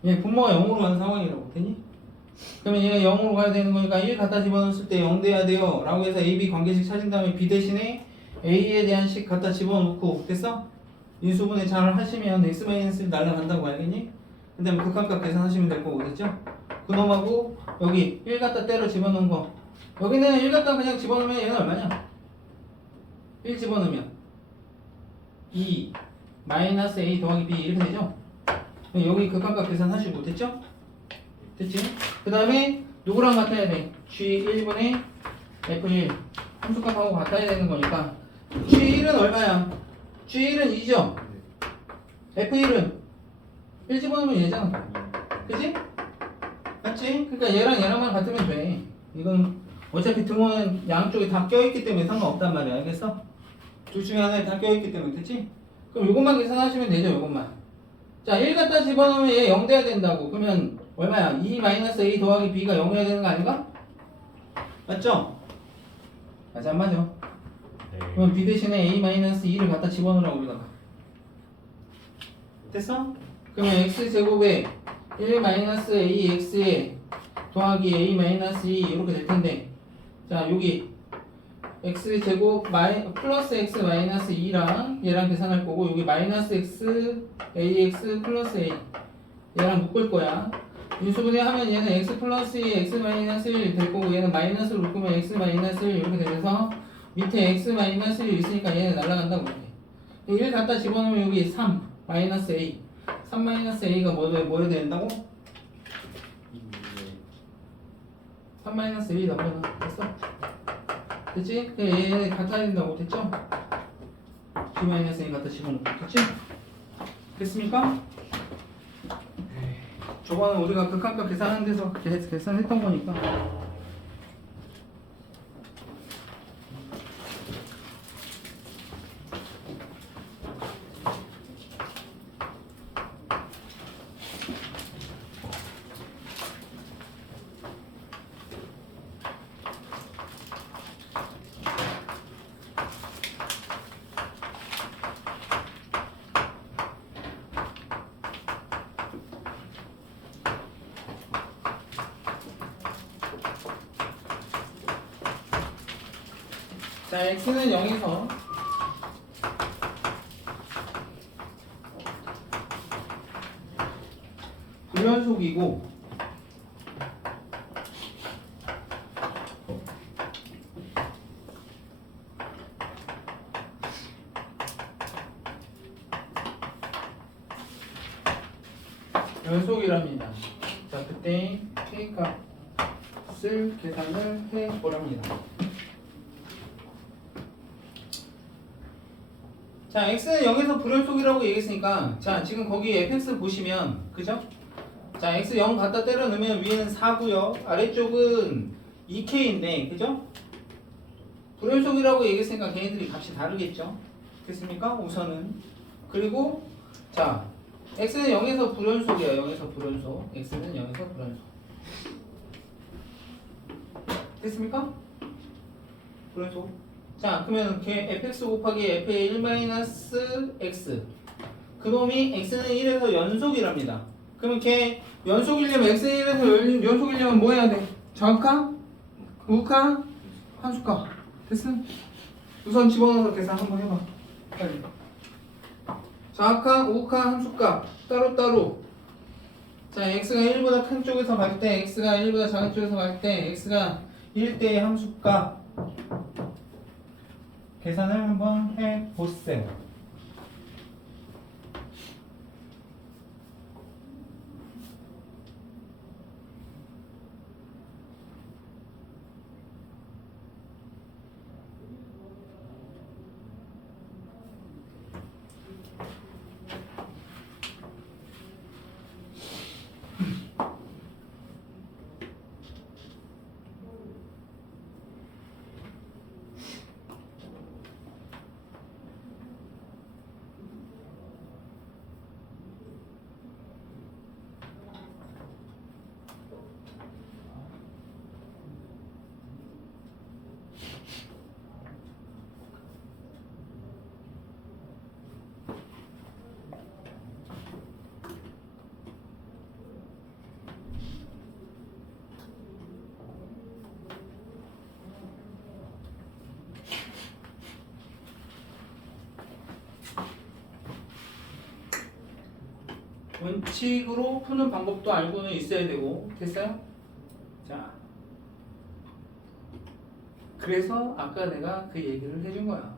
얘 분모가 0으로 가는 상황이라고 되니? 그러면 얘가 0으로 가야 되는 거니까 1 갖다 집어넣었을 때 0 돼야 돼요 라고 해서 A, B 관계식 찾은 다음에 B 대신에 A에 대한 식 갖다 집어넣고 됐어? 인수분해 잘 하시면 X-1 날라간다고 알겠니? 그 다음에 극한값 계산하시면 될 거고 됐죠? 그놈하고 여기 1 갖다 때려 집어넣은 거 여기는 1 갖다 그냥 집어넣으면 얘는 얼마냐? 1 집어넣으면 2 마이너스 A 더하기 B 이렇게 되죠? 여기 극한값 계산하시고 됐죠? 됐지? 그 다음에 누구랑 같아야 돼? G1분의 F1 함수값하고 같아야 되는 거니까 G1은 얼마야? G1은 2죠? F1은 1 집어넣으면 얘잖아 그치? 맞지? 그러니까 얘랑 얘랑만 같으면 돼 이건 어차피 등호는 양쪽에 다 껴있기 때문에 상관없단 말이야 알겠어? 둘 중에 하나에 다 껴있기 때문에 됐지? 그럼 요것만 계산하시면 되죠 요것만 자 1 갖다 집어넣으면 얘 0 돼야 된다고 그러면 얼마야? 2-A 더하기 B가 0이어야 되는 거 아닌가? 맞죠? 맞아 안 맞아? 네. 그럼 B 대신에 A-2를 갖다 집어넣으라고 여기다가 됐어? 그러면 X제곱에 1-AX에 더하기 A-2 이렇게 될 텐데 자 여기 X제곱 플러스 X 마이너스 2랑 얘랑 계산할 거고 여기 마이너스 X AX 플러스 A 얘랑 묶을 거야 인수분해 하면 얘는 X 플러스 2 X 마이너스 1 될 거고 얘는 마이너스로 묶으면 X 마이너스 1 이렇게 되면서 밑에 X 마이너스 1 있으니까 얘는 날아간다고 이렇게 1 갖다 집어넣으면 여기 3 마이너스 A 3 마이너스 A가 뭐야 된다고? 3 마이너스 A 넘겨놔 됐어? 됐지? 얘 같아야 된다고 됐죠? G 마이너스 A 갖다 집어넣고 됐지? 됐습니까? 저거는 우리가 극한값 계산하는 데서 계산했던 거니까 자, x는 0에서 불연속이고 연속이랍니다. 자, 그때 k값을 계산을 해 보랍니다. 자, x는 0에서 불연속이라고 얘기했으니까 자, 지금 거기 fx 보시면 그죠? 자, x 0 갖다 때려 넣으면 위에는 4고요. 아래쪽은 2k인데 그죠? 불연속이라고 얘기했으니까 걔네들이 값이 다르겠죠? 됐습니까? 우선은. 그리고 자, x는 0에서 불연속이야. 0에서 불연속. x는 0에서 불연속. 됐습니까? 불연속. 자, 그러면 걔 fx 곱하기 f의 1-x 그놈이 x는 1에서 연속이랍니다. 그러면 걔 연속이려면 x는 1에서 연속이려면 뭐 해야 돼? 좌우카? 우카? 함수카. 됐어? 우선 집어넣어서 계산 한번 해봐. 빨리. 좌우카, 우카, 함수카 따로따로. 자, x가 1보다 큰 쪽에서 갈 때, x가 1보다 작은 쪽에서 갈 때, x가 1대의 함수카 계산을 한번 해보세요. 원칙으로 푸는 방법도 알고는 있어야 되고. 됐어요? 자, 그래서 아까 내가 그 얘기를 해준 거야.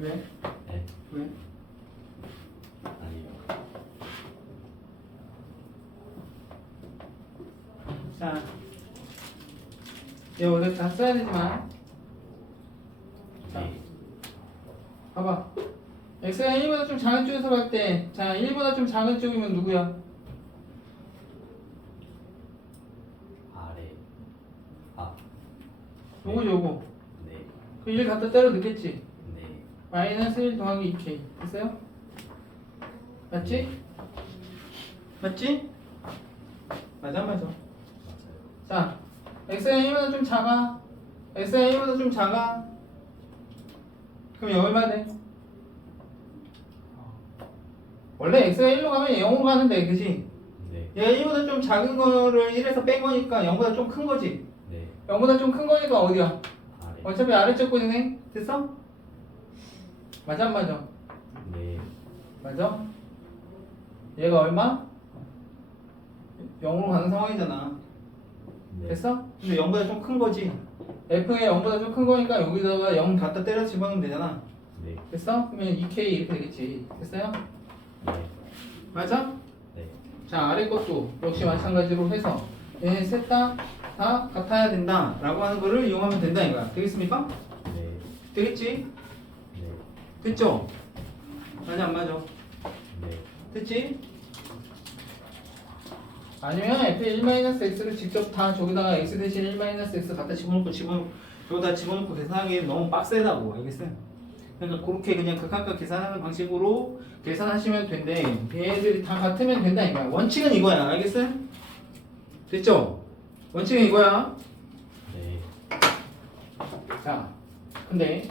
왜? 네. 왜? 아니요. 자, 얘 원래 다 써야 되지만, 자, 네. 봐봐. x가 1보다 좀 작은 쪽에서 볼 때, 자, 1보다 좀 작은 쪽이면 누구야? 아래. 아. 요거죠, 요거. 네. 그 1 갖다 때려 넣겠지? 네. 마이너스 1 더하기 2k. 됐어요? 맞지? 맞지? 맞아, 맞아. 맞아요. 자, x가 1보다 좀 작아. x가 1보다 좀 작아. 그럼 얘 얼마 돼? 원래 x가 1로 가면 0으로 가는데, 그치? 네. 얘가 1보다 좀 작은 거를 1에서 뺀 거니까 0보다 좀 큰 거지? 네. 0보다 좀 큰 거니까 어디야? 아래. 어차피 아래쪽 거네. 됐어? 맞아, 안 맞아? 네. 맞아? 얘가 얼마? 0으로 가는 상황이잖아. 네. 됐어? 근데 0보다 좀 큰 거지. f가 0보다 좀 큰 거니까 여기다가 0 갖다 때려 집어넣으면 되잖아. 네. 됐어? 그러면 2k 이렇게 되겠지. 됐어요? 네. 맞아? 네. 자, 아래 것도 역시 마찬가지로 해서 얘네 셋 다 같아야 된다 라고 하는 거를 이용하면 된다 이거야. 되겠습니까? 네. 되겠지? 네. 됐죠? 맞아, 안 맞아? 네. 됐지? 아니면 f1-x를 직접 다 저기다가 x 대신 1-x 갖다 집어넣고 여기다 집어넣고 계산하기 너무 빡세다고. 알겠어요? 그러니까 그렇게 그냥 극한값 계산하는 방식으로 계산하시면 된대. 얘네들이 다 같으면 된다 이거야. 원칙은 이거야. 알겠어요? 됐죠? 원칙은 이거야. 네. 자, 근데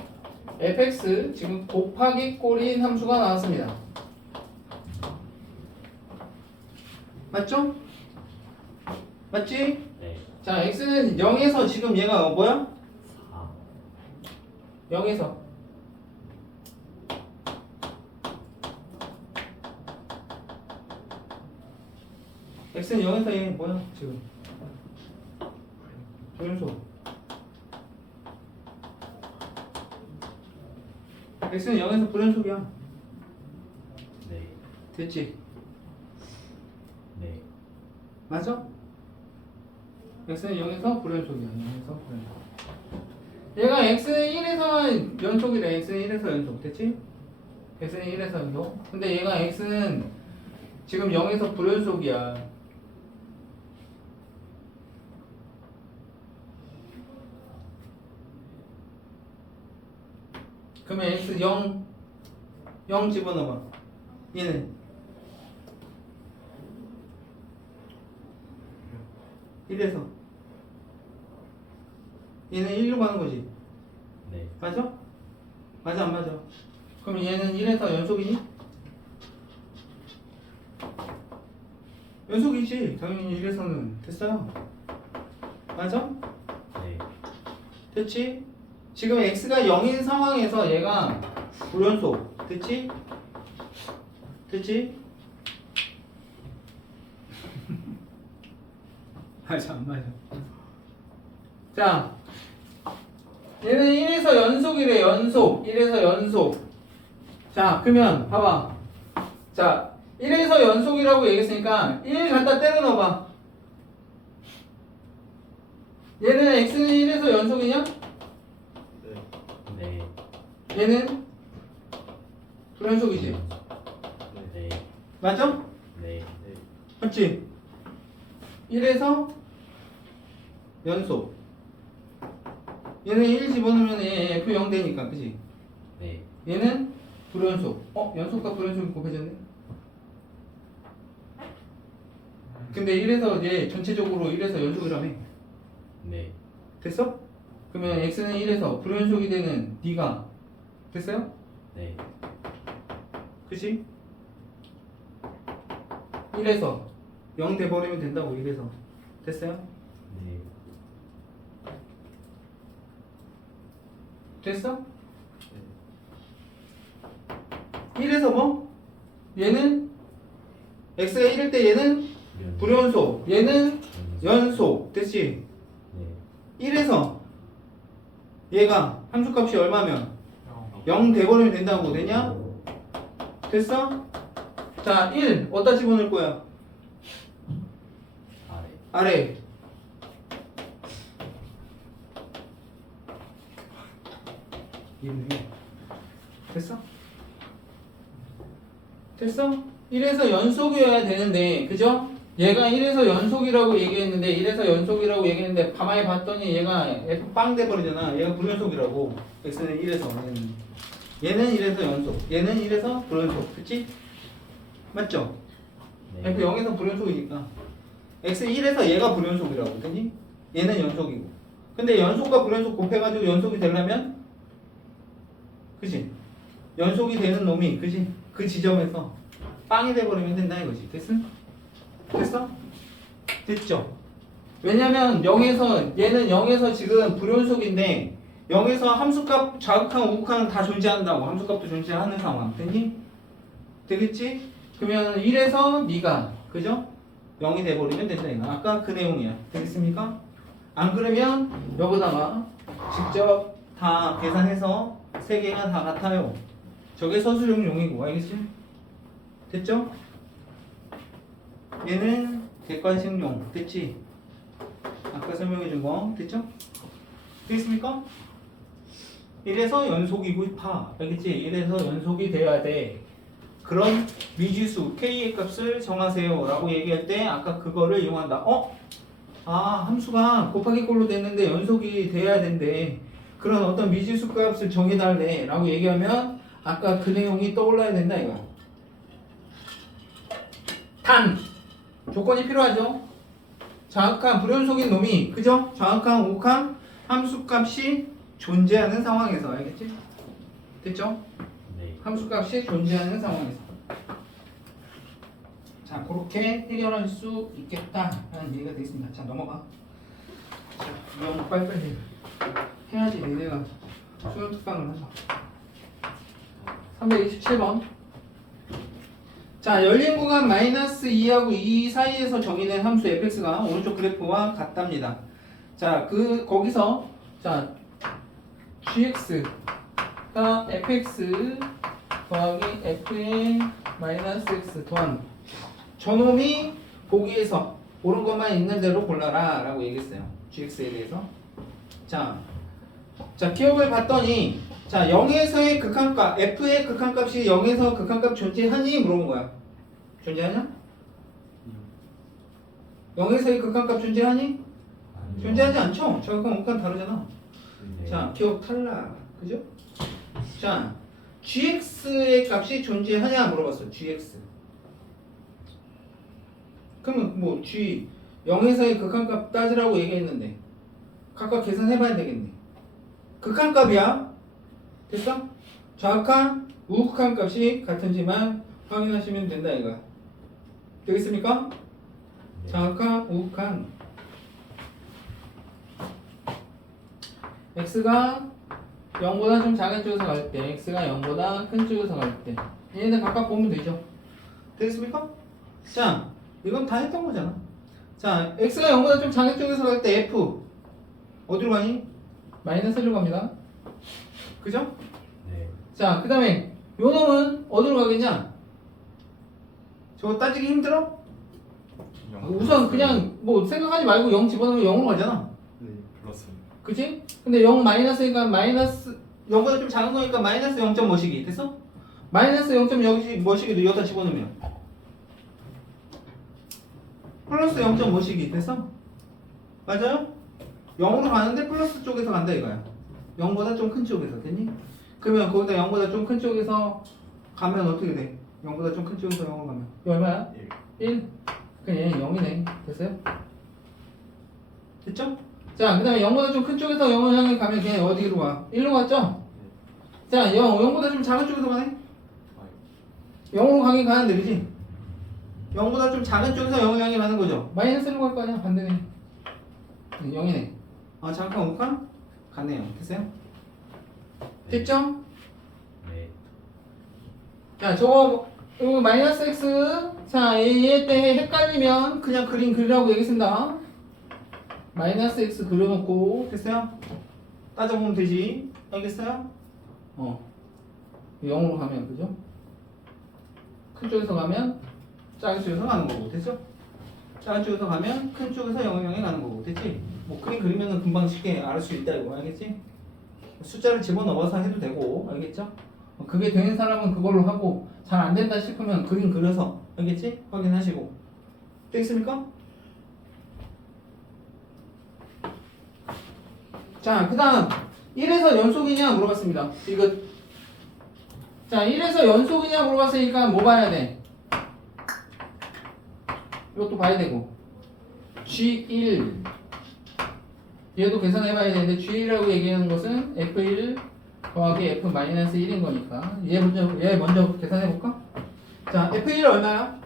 fx 지금 곱하기 꼴인 함수가 나왔습니다. 맞죠? 맞지? 네. 자, x는 0에서 지금 얘가 뭐야? 4. 0에서 x는 0에서 얘 뭐야 지금? 조연소. x는 0에서 불연속이야. 네. 됐지? 네. 맞아? x는 0에서 불연속이야. 0에서 불연속. 얘가 x는 1에서 연속이래. x는 1에서 연속. 됐지? x는 1에서 연속. 근데 얘가 x는 지금 0에서 불연속이야. 그러면 x 0 집어넣어봐. 얘는 1에서 얘는 1로 가는 거지. 네. 맞아? 맞아, 안 맞아? 그럼 얘는 1에서 연속이니? 연속이지. 당연히 1에서는. 됐어요. 맞아? 네. 됐지? 지금 x가 0인 상황에서 얘가 불연속. 됐지? 됐지? 맞아, 안 맞아? 자, 얘는 1에서 연속이래. 연속. 1에서 연속. 자, 그러면 봐봐. 자, 1에서 연속이라고 얘기했으니까 1 갖다 때려 넣어봐. 얘는 x는 1에서 연속이냐? 네. 얘는 불연속이지? 네. 맞아? 네. 맞지? 1에서 연속. 얘는 1 집어넣으면 F 0 되니까, 그지? 네. 얘는 불연속. 연속과 불연속이 곱해졌네? 근데 1에서 얘 전체적으로 1에서 연속이라며. 네. 됐어? 그러면 x는 1에서 불연속이 되는 d가 됐어요? 네. 그치? 1에서 0 돼버리면 된다고 1에서 됐어요? 네. 됐어? 1에서 뭐? 얘는 x가 1일 때 얘는 불연속 얘는 연속 됐지? 네. 1에서 얘가 함수값이 얼마면 0. 0 돼버리면 된다고 되냐? 됐어? 자 1 어디다 집어넣을 거야? 아래. 아래 됐어? 됐어? 1에서 연속이어야 되는데 그죠? 얘가 1에서 연속이라고 얘기했는데 1에서 연속이라고 얘기했는데 가만히 봤더니 얘가 F 빵 돼버리잖아. 얘가 불연속이라고. X는 1에서 얘는 1에서 연속 얘는 1에서 불연속 그치? 맞죠? 네. F 0에서 불연속이니까 X 1에서 얘가 불연속이라고 되니? 얘는 연속이고 근데 연속과 불연속 곱해가지고 연속이 되려면 그치? 연속이 되는 놈이 그치? 그 지점에서 빵이 돼버리면 된다 이거지 됐어? 됐어? 됐죠? 왜냐면 0에서 얘는 0에서 지금 불연속인데 0에서 함수값 좌극한 우극한 다 존재한다고 함수값도 존재하는 상황 됐니? 되겠지? 그러면 1에서 네가 그죠? 0이 돼버리면 된다 이거 아까 그 내용이야 되겠습니까? 안 그러면 여기다가 직접 다 계산해서 세 개가 다 같아요 저게 서술형 용이고 알겠지? 됐죠? 얘는 객관식용 됐지? 아까 설명해 준 거 됐죠? 되겠습니까? 1에서 연속이고 파 알겠지? 1에서 연속이 돼야 돼 그런 미지수 k의 값을 정하세요 라고 얘기할 때 아까 그거를 이용한다 함수가 곱하기 꼴로 됐는데 연속이 돼야 된대 그런 어떤 미지수 값을 정해달래 라고 얘기하면 아까 그 내용이 떠올라야 된다 이거 단 조건이 필요하죠 정확한 불연속인 놈이 그죠? 정확한 우극한 함수값이 존재하는 상황에서 알겠지? 됐죠? 네. 함수값이 존재하는 상황에서 자 그렇게 해결할 수 있겠다라는 얘기가 되겠습니다 자 넘어가 자 이형 빨리빨리 해야지 내가 수능 특강을 한다 327번 자 열린 구간 마이너스 2하고 2 사이에서 정의된 함수 fx가 오른쪽 그래프와 같답니다 자 거기서 자 gx가 fx 더하기 f의 마이너스 x 더한 저놈이 보기에서 옳은 것만 있는 대로 골라라 라고 얘기했어요 gx에 대해서 자 기억을 봤더니 자 0에서의 극한값 f의 극한값이 0에서 극한값 존재하니 물어본 거야 존재하냐? 0에서의 극한값 존재하니? 아니요. 존재하지 않죠? 저건 우극한 다르잖아 네. 자 기억 탈락 그죠? 자 gx의 값이 존재하냐 물어봤어 gx 그러면 뭐 g 0에서의 극한값 따지라고 얘기했는데 각각 계산해봐야 되겠네 극한값이야 됐어? 좌극한 우극한 값이 같은지만 확인하시면 된다 이거야 되겠습니까? 네. 좌극한 우극한 x가 0보다 좀 작은 쪽에서 갈 때 x가 0보다 큰 쪽에서 갈 때 얘네들 각각 보면 되죠 되겠습니까? 자 이건 다 했던 거잖아 자 x가 0보다 좀 작은 쪽에서 갈 때 f 어디로 가니? 마이너스로 갑니다 그죠? 네. 자 그 다음에 요 놈은 어디로 가겠냐? 저거 따지기 힘들어? 우선 그냥 뭐 생각하지 말고 0 집어넣으면 0으로 가잖아 네, 그렇습니다. 그치? 근데 0 마이너스니까 마이너스 0보다 좀 작은 거니까 마이너스 0.5씩이 됐어? 마이너스 0점 여기 뭐시기도 여기다 집어넣으면 플러스 0점 뭐시기 됐어? 맞아요? 0으로 가는데 플러스 쪽에서 간다 이거야. 0보다 좀 큰 쪽에서 됐니? 그러면 거기다 0보다 좀 큰 쪽에서 가면 어떻게 돼? 0보다 좀 큰 쪽에서 0으로 가면 이거 얼마야? 1? 그냥 얘는 0이네. 됐어요? 됐죠? 자, 그 다음에 0보다 좀 큰 쪽에서 0을 향해 가면 그냥 어디로 가? 1로 갔죠? 자, 0보다 좀 작은 쪽에서 가네? 0으로 가긴 가는데, 그지? 0보다 좀 작은 쪽에서 0을 향해 가는 거죠? 마이너스로 갈 거 아니야? 반대네. 0이네. 아, 잠깐 5칸? 갔네요. 됐어요? 됐죠? 네. 자, 저거 마이너스 x. 자, 얘 때 헷갈리면 그냥 그림 그리라고 얘기했습니다. 마이너스 x 그려놓고 됐어요? 따져보면 되지. 알겠어요? 0으로 가면 그죠? 큰 쪽에서 가면 작은 쪽에서 가는 거고 됐죠? 작은 쪽에서 가면 큰 쪽에서 0을 향해 가는 거고 됐지? 뭐 그림 그리면은 금방 쉽게 알 수 있다 이거 알겠지? 숫자를 집어넣어서 해도 되고 알겠죠? 그게 되는 사람은 그걸로 하고 잘 안 된다 싶으면 그림 그려서 알겠지? 확인하시고 되겠습니까? 자, 그 다음 1에서 연속이냐 물어봤습니다. 이거 자, 1에서 연속이냐 물어봤으니까 뭐 봐야 돼? 이것도 봐야 되고 G1 얘도 계산해봐야 되는데 G1이라고 얘기하는 것은 F1 더하기 F-1인 거니까 얘 먼저 계산해볼까? 자, F1 얼마야?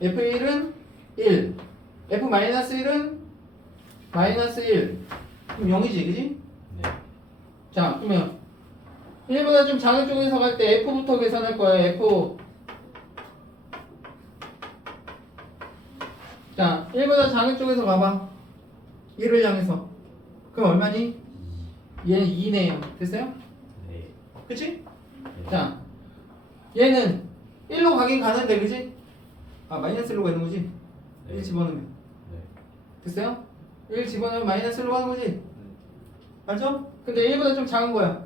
F1은 1 F-1은 마이너스 1 그럼 0이지 그지? 네. 자, 그러면 1보다 좀 작은 쪽에서 갈 때 F부터 계산할 거야. F. 자, 1보다 작은 쪽에서 가봐. 1을 향해서. 그럼 얼마니? 얘는 2네요. 됐어요? 네. 그치? 네. 자, 얘는 1로 가긴 가는데, 그치? 아, 마이너스 1로 가는 거지? 네. 1 집어넣으면. 네. 됐어요? 1 집어넣으면 마이너스 1로 가는 거지? 맞죠? 근데 1보다 좀 작은 거야.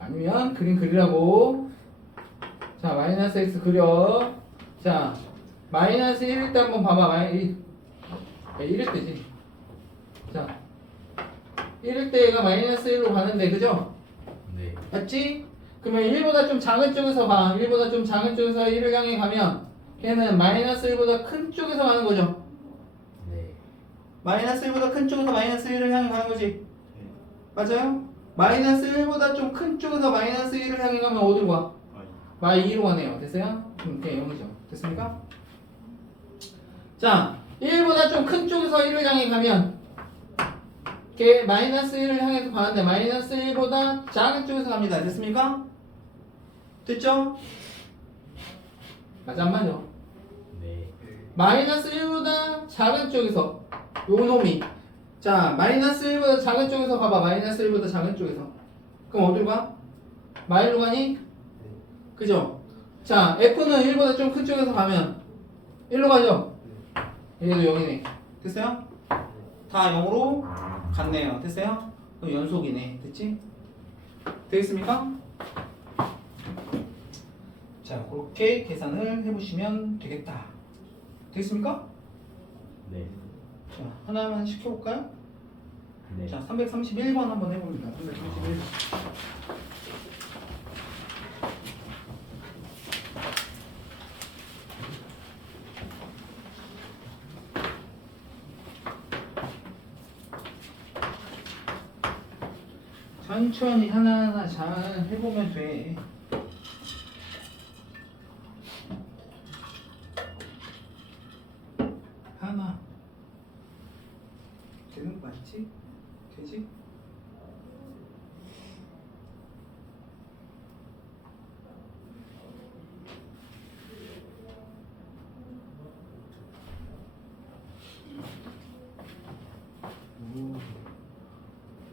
아니면 그림 그리라고. 자, 마이너스 x 그려. 자, 마이너스 1일 때 한번 봐봐. 1일 때지. 자, 1일 때 얘가 마이너스 1로 가는데, 그죠? 네. 맞지? 그러면 1보다 좀 작은 쪽에서 봐. 1보다 좀 작은 쪽에서 1을 향해 가면 걔는 마이너스 1보다 큰 쪽에서 가는 거죠. 네. 마이너스 1보다 큰 쪽에서 마이너스 1을 향해 가는 거지. 맞아요? 마이너스 1보다 좀 큰 쪽에서 마이너스 1을 향해 가면 어디로 가? 마이 2로 가네요. 됐어요? 이렇게 0이죠. 됐습니까? 자, 1보다 좀 큰 쪽에서 1을 향해 가면 걔 마이너스 1을 향해서 가는데 마이너스 1보다 작은 쪽에서 갑니다. 됐습니까? 됐죠? 맞아 안 맞아? 네. 마이너스 1보다 작은 쪽에서 요 놈이 자 마이너스 1보다 작은 쪽에서 가봐. 마이너스 1보다 작은 쪽에서 그럼 어디로 가? 마이로 가니? 그죠? 자 F는 1보다 좀 큰 쪽에서 가면 1로 가죠? 얘도 0이네. 됐어요? 다 0으로 갔네요. 됐어요? 그럼 연속이네. 됐지? 되겠습니까? 자 그렇게 계산을 해보시면 되겠다. 되겠습니까? 네. 자 하나만 시켜볼까요? 네. 자 331번 한번 해봅니다. 331번. 천천히 하나하나 잘 해보면 돼. 하나 되는 거 맞지? 되지? 오,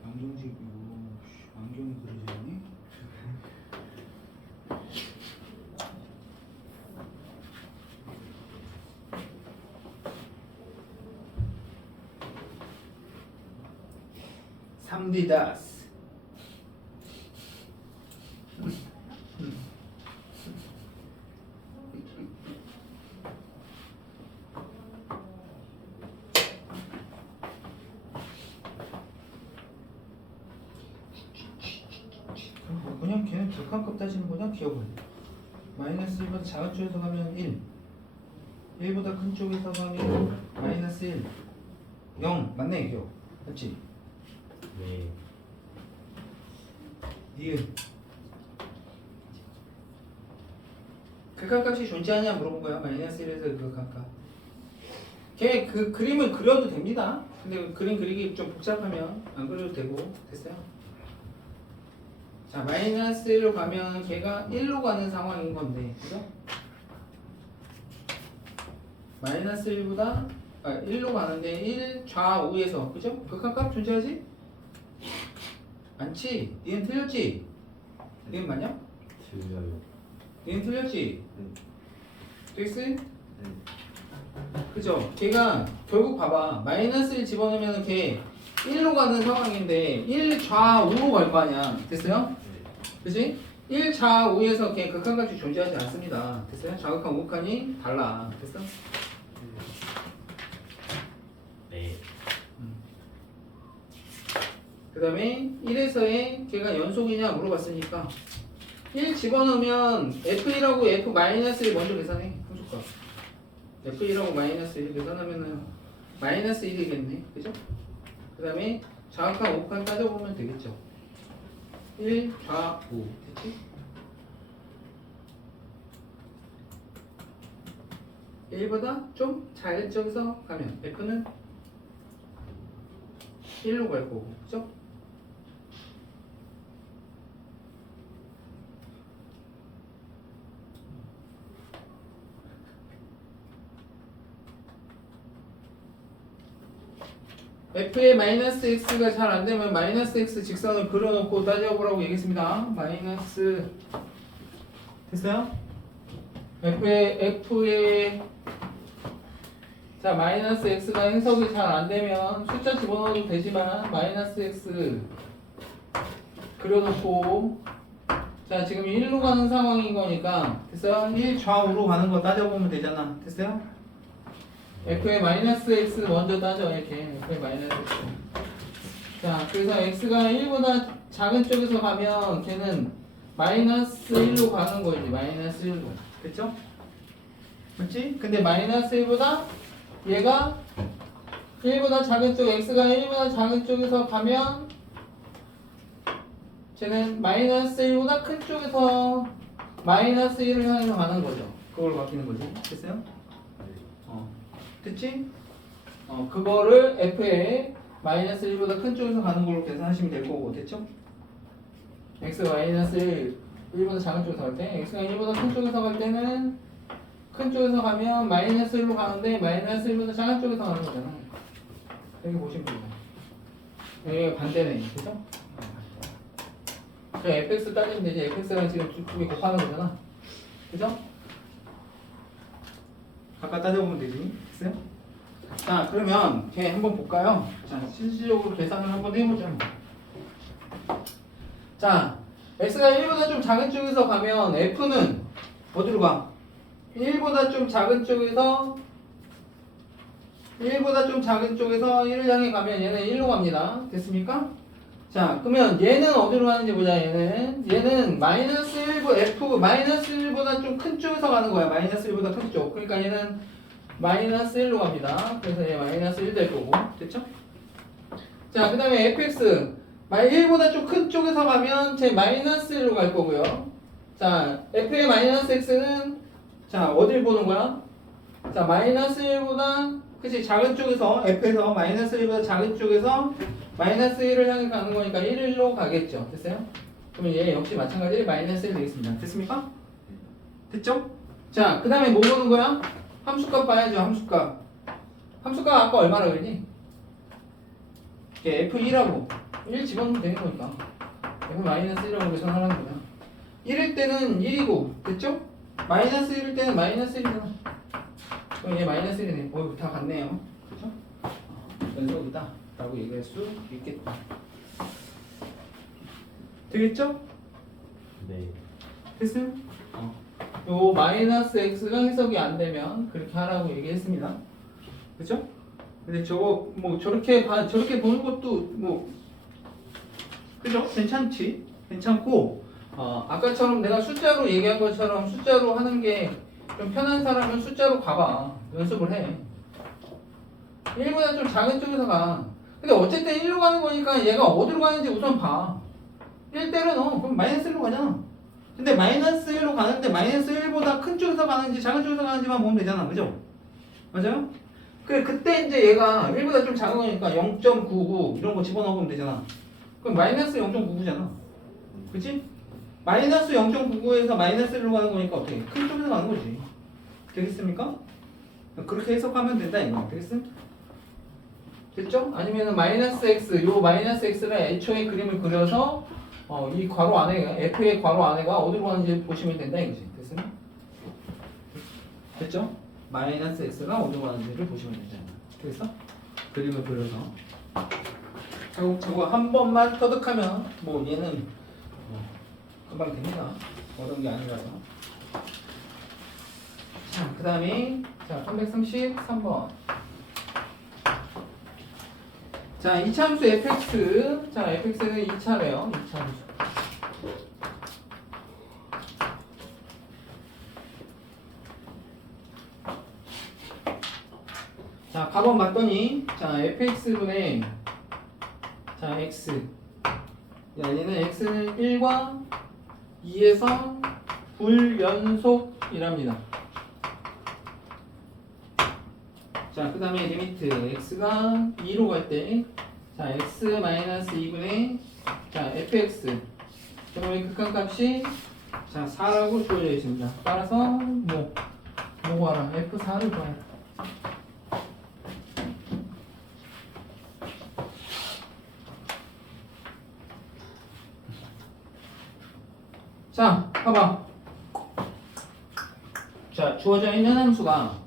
양정식이고 안경이 그려져 있네. 삼디다스. 극한값 따지는 거냐? 기억을. 마이너스 1보다 작은 쪽에서 가면 1. 1보다 큰 쪽에서 가면 마이너스 1. 0. 맞네, 기억. 맞지? 네. 니은. 극한값이 존재하냐 물어본 거야. 마이너스 1에서 극한값. 걔 그 그림을 그려도 됩니다. 근데 그 그림 그리기 좀 복잡하면 안 그려도 되고. 됐어요? 자, 마이너스 1로 가면 걔가 1로 가는 상황인 건데, 그죠? 마이너스 1보다 1로 가는데 1 좌우에서, 그죠? 극한값 존재하지? 않지? 니은 틀렸지? 니은 맞냐? 틀려요. 니은 틀렸지? 됐어? 네. 그죠? 걔가 결국 봐봐. 마이너스 1 집어넣으면 걔 1로 가는 상황인데 1 좌우로 갈 거 아니야. 됐어요? 그치? 1 좌우에서 걔 극한값이 존재하지 않습니다. 됐어요? 좌극한 우극한이 달라. 됐어? 네. 그 다음에 1에서의 걔가 연속이냐 물어봤으니까 1 집어넣으면 F1하고 F-1을 먼저 계산해. 함수값. F1하고 마이너스 1 계산하면은 마이너스 1이겠네. 그죠? 그 다음에 좌극한 우극한 따져보면 되겠죠. 1 좌우. 됐지? 1보다 좀 작은 쪽에서 가면 F는 1로 갈 거고. 그죠? f의 마이너스 x가 잘 안되면 마이너스 x 직선을 그려놓고 따져보라고 얘기했습니다. 마이너스 됐어요? f의 자 마이너스 x가 해석이 잘 안되면 숫자 집어넣어도 되지만 마이너스 x 그려놓고 자 지금 1로 가는 상황인 거니까 됐어요? 1 좌우로 가는 거 따져보면 되잖아. 됐어요? f의 마이너스 x 먼저 따져. 이렇게 f의 마이너스 x. 자 그래서 x가 1보다 작은 쪽에서 가면 걔는 마이너스 1로 가는 거지. 마이너스 1로. 됐죠? 맞지? 근데 마이너스 1보다 얘가 1보다 작은 쪽 x가 1보다 작은 쪽에서 가면 쟤는 마이너스 1보다 큰 쪽에서 마이너스 1을 향해서 가는 거죠. 그걸 바뀌는 거지. 됐어요? 됐지? 그거를 f의 마이너스 1보다 큰 쪽에서 가는 걸로 계산하시면 될 거고. 됐죠? x가 마이너스 1, 1보다 작은 쪽에서 갈 때 x가 1보다 큰 쪽에서 갈 때는 큰 쪽에서 가면 마이너스 1로 가는데 마이너스 1보다 작은 쪽에서 가는 거잖아. 여기 보시면 됩니다. 여기가 반대네. 그죠? 그럼 fx 따지면 되지. fx랑 지금 두 개 곱하는 거잖아. 그죠? 아까 따져보면 되지. 됐어요? 자 그러면 걔 한번 볼까요? 자 실질적으로 계산을 한번 해보자. 자 x가 1보다 좀 작은 쪽에서 가면 f는 어디로 가? 1보다 좀 작은 쪽에서 1을 향해 가면 얘는 1로 갑니다. 됐습니까? 자 그러면 얘는 어디로 가는지 보자. 얘는 마이너스 1보 f 마이너스 1보다 좀 큰 쪽에서 가는 거야. 마이너스 1보다 큰 쪽. 그러니까 얘는 마이너스 1로 갑니다. 그래서 얘 마이너스 1 될 거고. 됐죠? 자 그 다음에 fx 1보다 좀 큰 쪽에서 가면 제 마이너스 1로 갈 거고요. 자 f의 마이너스 x는 자 어딜 보는 거야? 자 마이너스 1보다 그치 작은 쪽에서 f에서 마이너스 1보다 작은 쪽에서 마이너스 1을 향해 가는 거니까 1로 가겠죠. 됐어요? 그러면 얘 역시 마찬가지로 마이너스 1 되겠습니다. 됐습니까? 됐죠? 자 그 다음에 뭐 보는 거야? 함수값 봐야죠. 함수값 아까 얼마나 그랬니? f2라고 1 집어넣으면 되는 거니까 f 마이너스 1이라고 계산하라는 거야. 1일 때는 1이고 됐죠? 마이너스 1일 때는 마이너스 1이잖아. 그럼 얘 마이너스 1이네. 다 같네요. 그죠? 연속이다 라고 얘기할 수 있겠다. 되겠죠? 네. 됐어요? 요 마이너스 x가 해석이 안 되면 그렇게 하라고 얘기했습니다. 그죠? 근데 저거 뭐 저렇게 보는 것도 뭐 그죠? 괜찮지? 괜찮고 아까처럼 내가 숫자로 얘기한 것처럼 숫자로 하는 게 좀 편한 사람은 숫자로 가봐. 연습을 해. 1보다 좀 작은 쪽에서 가. 근데 어쨌든 1로 가는 거니까 얘가 어디로 가는지 우선 봐. 1 때려 넣어. 그럼 마이너스 1로 가잖아. 근데 마이너스 1로 가는데 마이너스 1보다 큰 쪽에서 가는지 작은 쪽에서 가는지만 보면 되잖아. 그죠? 맞아요? 그때 이제 얘가 1보다 좀 작은 거니까 0.99 이런 거 집어넣으면 되잖아. 그럼 마이너스 0.99잖아. 그치? 마이너스 0.99에서 마이너스 1로 가는 거니까 어떻게? 큰 쪽에서 가는 거지. 되겠습니까? 그렇게 해석하면 된다 이거. 되겠음? 됐죠? 아니면은 마이너스 x, 요 마이너스 x를 애초에 그림을 그려서 이 괄호 안에 f의 괄호 안에가 어디로 가는지 보시면 된다 이거지. 됐습니까? 됐죠? 마이너스 x가 어디로 가는지를 보시면 되잖아. 됐어? 그림을 그려서 저거 한 번만 터득하면 뭐 얘는 금방 됩니다. 어려운 게 아니라서. 자, 그 다음에 자 333번. 자, 이차함수 fx. 자, fx는 2차래요. 2차함수. 자, 가번 맞더니 자, fx분의 자, x. 야, 얘는 x는 1과 2에서 불연속이랍니다. 자, 그 다음에 리미트 x가 2로 갈 때 자, x-2분의 자, fx 그러면 극한값이 자, 4라고 주어져 있습니다. 따라서 뭐 구하라. f4를 구하라. 자, 봐봐. 자, 주어져 있는 함수가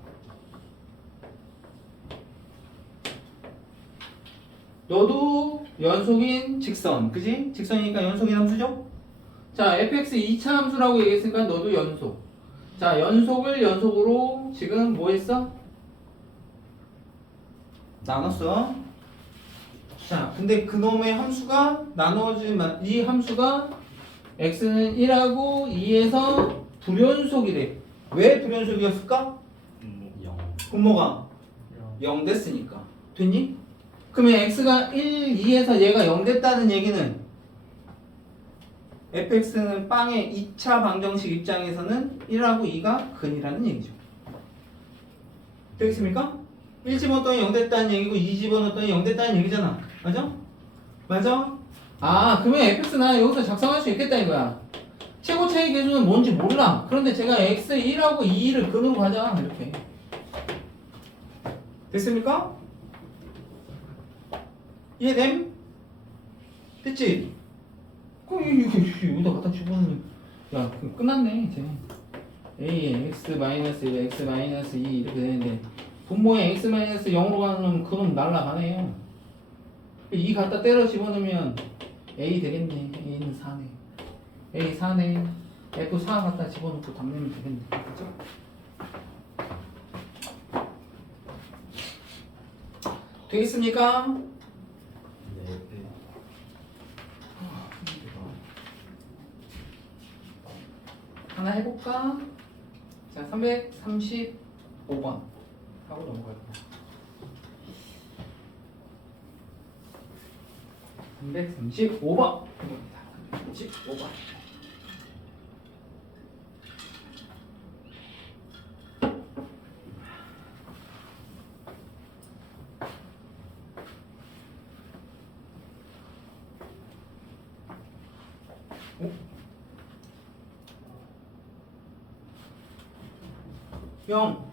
너도 연속인 직선, 그지? 직선이니까 연속인 함수죠? 자, fx 2차 함수라고 얘기했으니까 너도 연속. 자, 연속을 연속으로 지금 뭐 했어? 나눴어. 자, 근데 그놈의 함수가 나눠진 이 함수가 x는 1하고 2에서 불연속이래. 왜 불연속이었을까? 0. 분모가 0 됐으니까. 됐니? 그러면 x가 1, 2에서 얘가 0 됐다는 얘기는 fx는 빵의 2차 방정식 입장에서는 1하고 2가 근이라는 얘기죠. 되겠습니까? 1 집어넣었더니 0 됐다는 얘기고 2 집어넣었더니 0 됐다는 얘기잖아. 맞아? 맞아? 아, 그러면 fx나 여기서 작성할 수 있겠다 이거야. 최고 차이 계수는 뭔지 몰라. 그런데 제가 x 1하고 2를 근으로 가자. 이렇게. 됐습니까? 이해됨? 됐지? 그럼 여기다 갖다 집어넣으면 야, 그럼 끝났네 이제. a에 x-1, x-2 이렇게 되는데 분모에 x-0으로 가는 그놈 날라가네요. 2 갖다 때려 집어넣으면 a 되겠네. a는 4네. a 4네. f 4 갖다 집어넣고 답내면 되겠네. 그렇죠? 되겠습니까? 네. 하나 해볼까? 자, 335번 하고 넘어갈 거야. 335번. 335번. 형,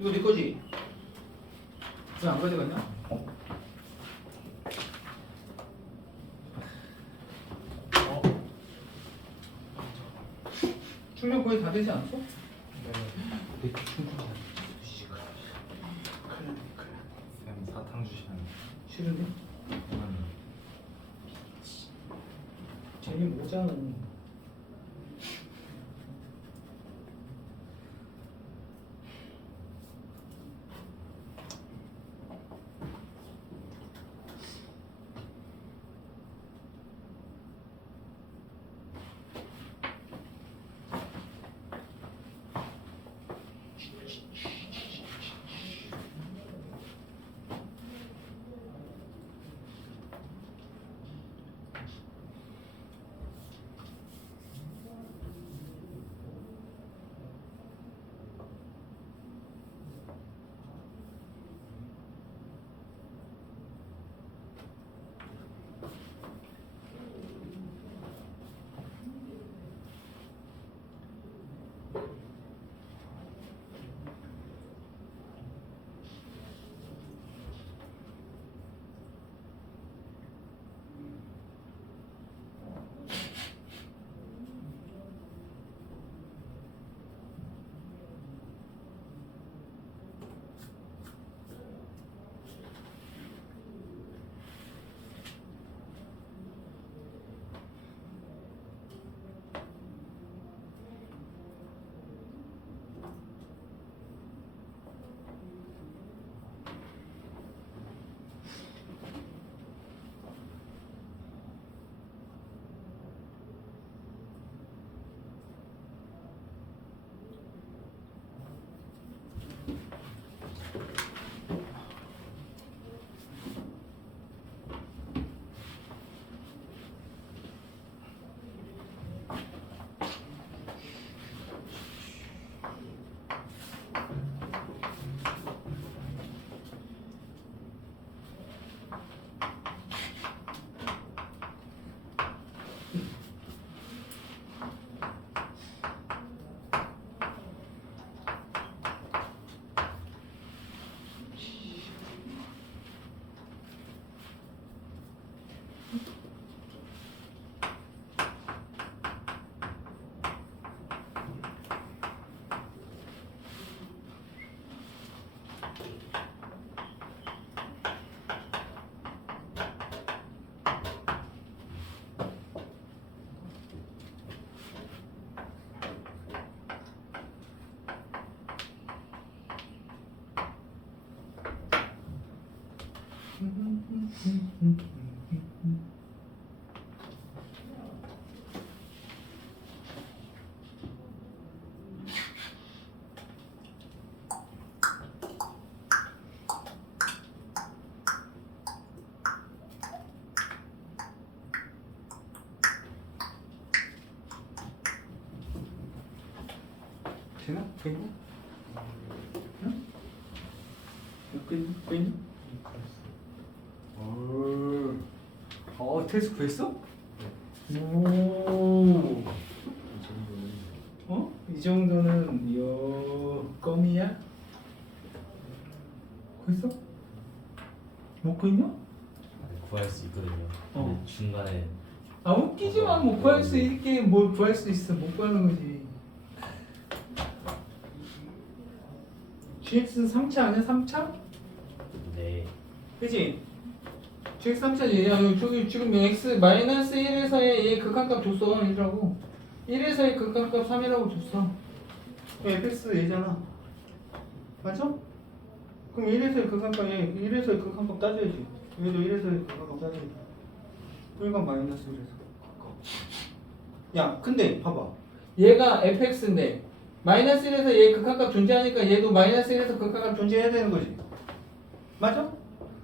이거 네 거지? 왜 안 가져갔냐? 충전 거의 다 되지 않았어? 내 충전 다 됐어. 큰일 났네, 큰일 났네. 쌤 사탕 주시면 싫은데? 그만. 재미모자는 되나? 보이냐? 응? 보이냐? 테스트 구했어? 오. 어? 이 정도는 껌이야? 구했어? 못 구했냐? 구할 수 있거든요. 어. 근데 중간에 아 웃기지 마. 뭐 구할 수 있게 뭘 구할 수 있어. 못 구하는 거지. GX 3차 아니야? 3차? 네. 그치? GX 3차지. 야, 저기 지금 x-1에서의 얘 극한값 줬어. 1이라고. 1에서의 극한값 3이라고 줬어. fx 얘잖아. 맞아? 그럼 1에서의 극한값 얘 1에서의 극한값 따져야지. 얘도 1에서의 극한값 따져야지. 1과 마이너스 1에서. 야, 근데 봐봐. 얘가 fx인데 마이너스 1에서 얘 극한값 존재하니까 얘도 마이너스 1에서 극한값 존재해야 되는 거지. 맞아?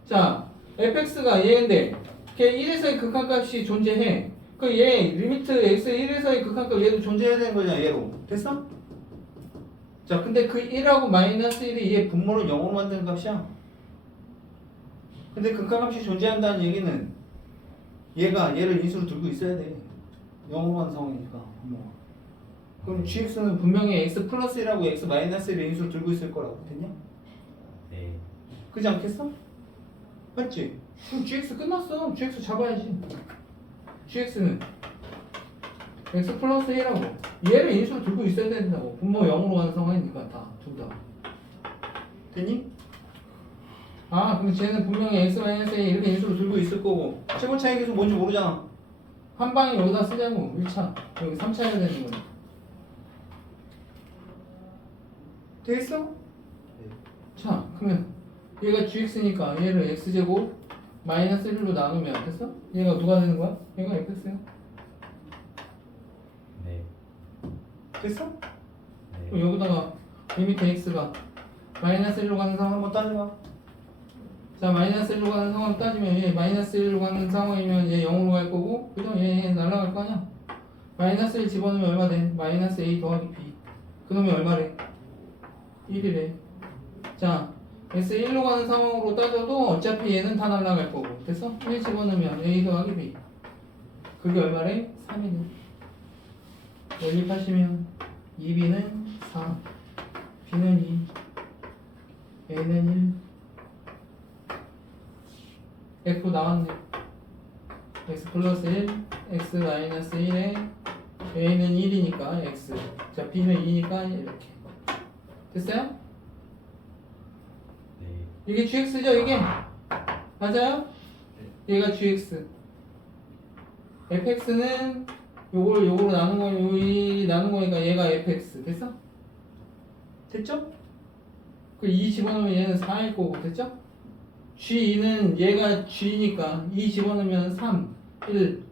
자, fx가 얘인데 걔 1에서의 극한값이 존재해. 그 얘 리미트 x 1에서의 극한값 얘도 존재해야 되는 거잖아. 얘로. 됐어? 자, 근데 그 1하고 마이너스 1이 얘 분모를 0으로 만드는 값이야. 근데 극한값이 존재한다는 얘기는 얘가 얘를 인수로 들고 있어야 돼. 0으로 하는 상황이니까. 그럼 gx는 분명히 x 플러스 1하고 x 마이너스 1의 인수를 들고 있을 거라고. 됐냐? 네. 그렇지 않겠어? 맞지? 그럼 gx 끝났어. gx 잡아야지. gx는 x 플러스 1하고 얘를 인수로 들고 있어야 된다고. 분모 0으로 가는 상황이니까 다 둘 다. 됐니? 아, 근데 쟤는 분명히 x 마이너스 1 이렇게 인수로 들고 있을 거고 최고 차이 계수 뭔지 모르잖아. 한 방에 여기다 쓰자고. 1차 여기 3차 해야 되는 거야. 되겠어? 네. 자, 그러면 얘가 gx니까 얘를 x제곱 마이너스 1로 나누면 됐어? 얘가 누가 되는 거야? 얘가 fx야. 네. 됐어? 네. 그럼 여기다가 리미트 x가 마이너스 1로 가는 상황 한번 따져봐. 자, 마이너스 1로 가는 상황 따지면 얘 마이너스 1로 가는 상황이면 얘 0으로 갈 거고 그죠? 얘 날아갈 거 아니야? 마이너스 1 집어넣으면 얼마 돼? 마이너스 a 더하기 b. 그놈이 얼마래? 1이래. 자, S1로 가는 상황으로 따져도 어차피 얘는 다 날아갈 거고. 됐어? 1 집어넣으면 A 더하기 B. 그게 얼마래? 3이네. 연립하시면 2B는 4, B는 2, A는 1. F 나왔네. X 플러스 1, X 마이너스 1에 A는 1이니까 X. 자, B는 2니까 이렇게. 됐어요? 네. 이게 GX죠, 이게? 맞아요? 얘가 GX. fx는 요거로 나눈 거, 요이 나눈 거니까 얘가 fx. 됐어? 됐죠? 그 2 집어넣으면 얘는 4일 거고, 됐죠? G2는 얘가 G니까 2 집어넣으면 3, 1,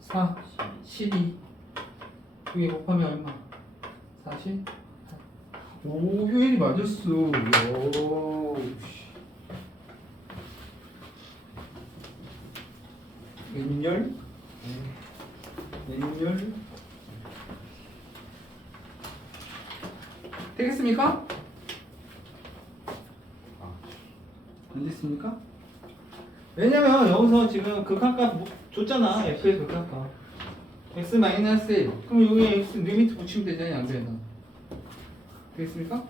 4, 12. 이게 곱하면 얼마? 40? 오, 효율이 맞았어. 왼열? 왼열? 되겠습니까? 안 됐습니까? 왜냐면 여기서 지금 극한값 줬잖아. f의 극한값 x-1. 그럼 여기에 x 리미트 붙이면 되잖아요. 안 그래도 되겠습니까?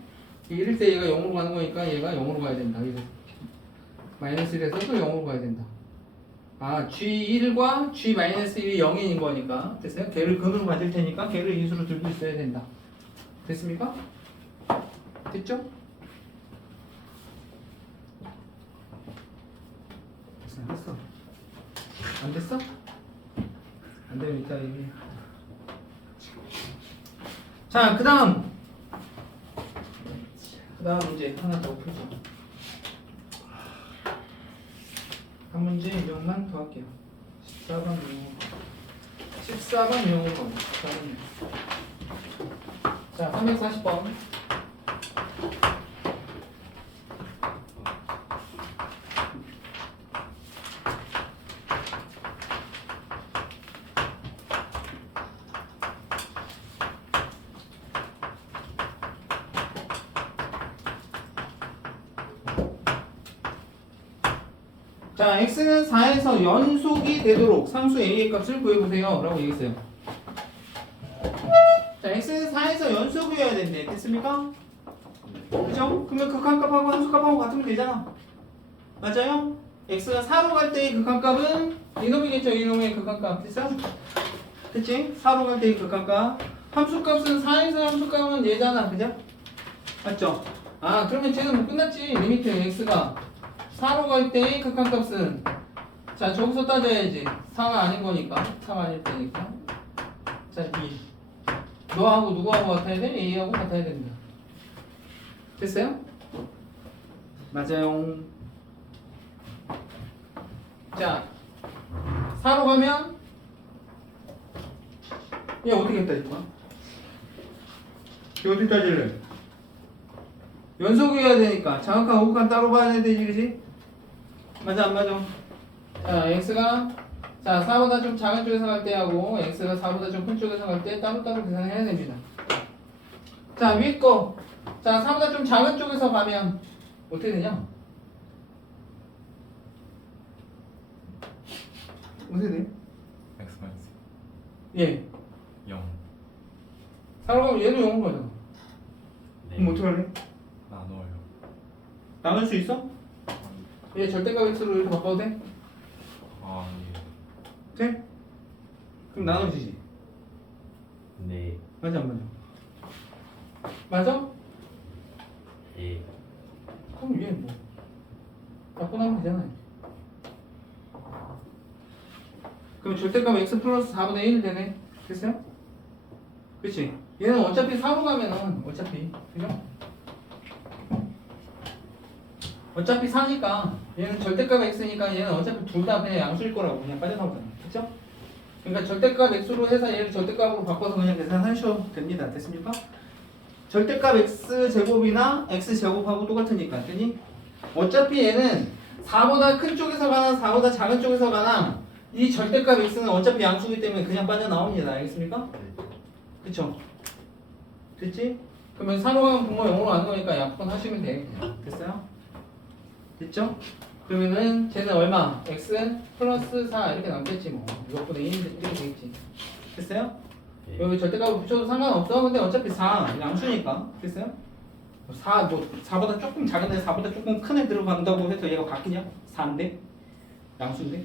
이럴 때 얘가 0으로 가는 거니까 얘가 0으로 가야 된다. 그래서 마이너스 1에서 또 0으로 가야 된다. 아, G1과 G-1이 0인인 거니까 됐어요? 걔를 근으로 가질 테니까 걔를 인수로 들고 있어야 된다. 됐습니까? 됐죠? 됐어. 안 됐어? 안 되면 이따 얘기해. 자, 그 다음 문제 하나 더 풀자. 한 문제 이정만 더 할게요. 14번 용어 14번. 자, 340번. 자, x는 4에서 연속이 되도록 상수 a의 값을 구해보세요 라고 얘기했어요. 자, x는 4에서 연속이어야 된대. 됐습니까? 그죠? 그러면 극한값하고 함수값하고 같으면 되잖아. 맞아요? x가 4로 갈 때의 극한값은 이놈이겠죠. 이놈의 극한값. 됐어? 그치? 4로 갈 때의 극한값. 함수값은 4에서 함수값은 얘잖아. 그죠? 맞죠? 아, 그러면 쟤는 뭐 끝났지. 리미트 x가 4로 갈 때의 극한값은, 자, 저기서 따져야지. 4가 아닌 거니까. 4가 아닐 때니까. 자, 2. 너하고 누구하고 같아야 돼? A하고 같아야 됩니다. 됐어요? 맞아요. 자, 4로 가면 얘 어떻게 따질 거야? 얘 어떻게 따질래? 연속이어야 되니까 장극한 우극한 따로 봐야 되지, 그지? 맞아 안 맞아? 자, x가 자 4보다 좀 작은 쪽에서 갈 때 하고 x가 4보다 좀 큰 쪽에서 갈 때 따로따로 계산해야 됩니다. 자, 위에 거. 자, 4보다 좀 작은 쪽에서 가면 어떻게 되냐? 어떻게 돼? x 마이너스 예. 0 4로 가면 얘도 0인 거잖아. 네. 그럼 어떻게 할래? 나눠요. 나눌 수 있어? 얘 절대값 x로 이렇게 바꿔도 돼? 아, 돼? 그럼 나눠지지. 네. 맞아 안 맞아? 맞아? 네. 그럼 얘 뭐 바꿔나면 되잖아. 그럼 절대값 x 플러스 4분의 1 되네. 됐어요? 그치? 얘는 어차피 4로 가면은 어차피 그죠? 어차피 4니까 얘는 절대값 x니까 얘는 어차피 둘 다 그냥 양수일 거라고 그냥 빠져나오잖아. 그쵸? 그러니까 절대값 x로 해서 얘를 절대값으로 바꿔서 그냥 계산하셔도 됩니다. 됐습니까? 절대값 x제곱이나 x제곱하고 똑같으니까. 그니? 어차피 얘는 4보다 큰 쪽에서 가나 4보다 작은 쪽에서 가나 이 절대값 x는 어차피 양수이기 때문에 그냥 빠져나옵니다. 알겠습니까? 그쵸? 됐지? 그러면 4로 가면 분모 0으로 가는 거니까 약분 하시면 돼. 그냥. 됐어요? 됐죠? 그러면은 쟤는 얼마? x 플러스 4 이렇게 남겠지 뭐. 이것보다 1 이렇게 되겠지. 됐어요? 네. 여기 절대값을 붙여도 상관없어. 근데 어차피 4 양수니까. 됐어요? 4보다 조금 작은 애 4보다 조금 큰 애 들어간다고 해서 얘가 바뀌냐? 4인데? 양수인데?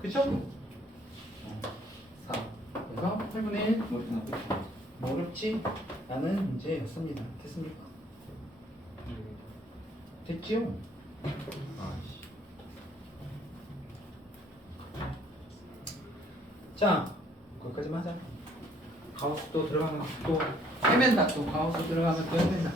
그쵸? 4 그래서 8분의 1 뭐 이렇게 나오겠죠. 뭐 어렵지? 라는 문제였습니다. 됐습니까? 됐지요? 아씨. 자, 거기까지만 하자. 가우스 또 들어가면 또 헤맨다. 또 가우스 들어가면 또 헤맨다.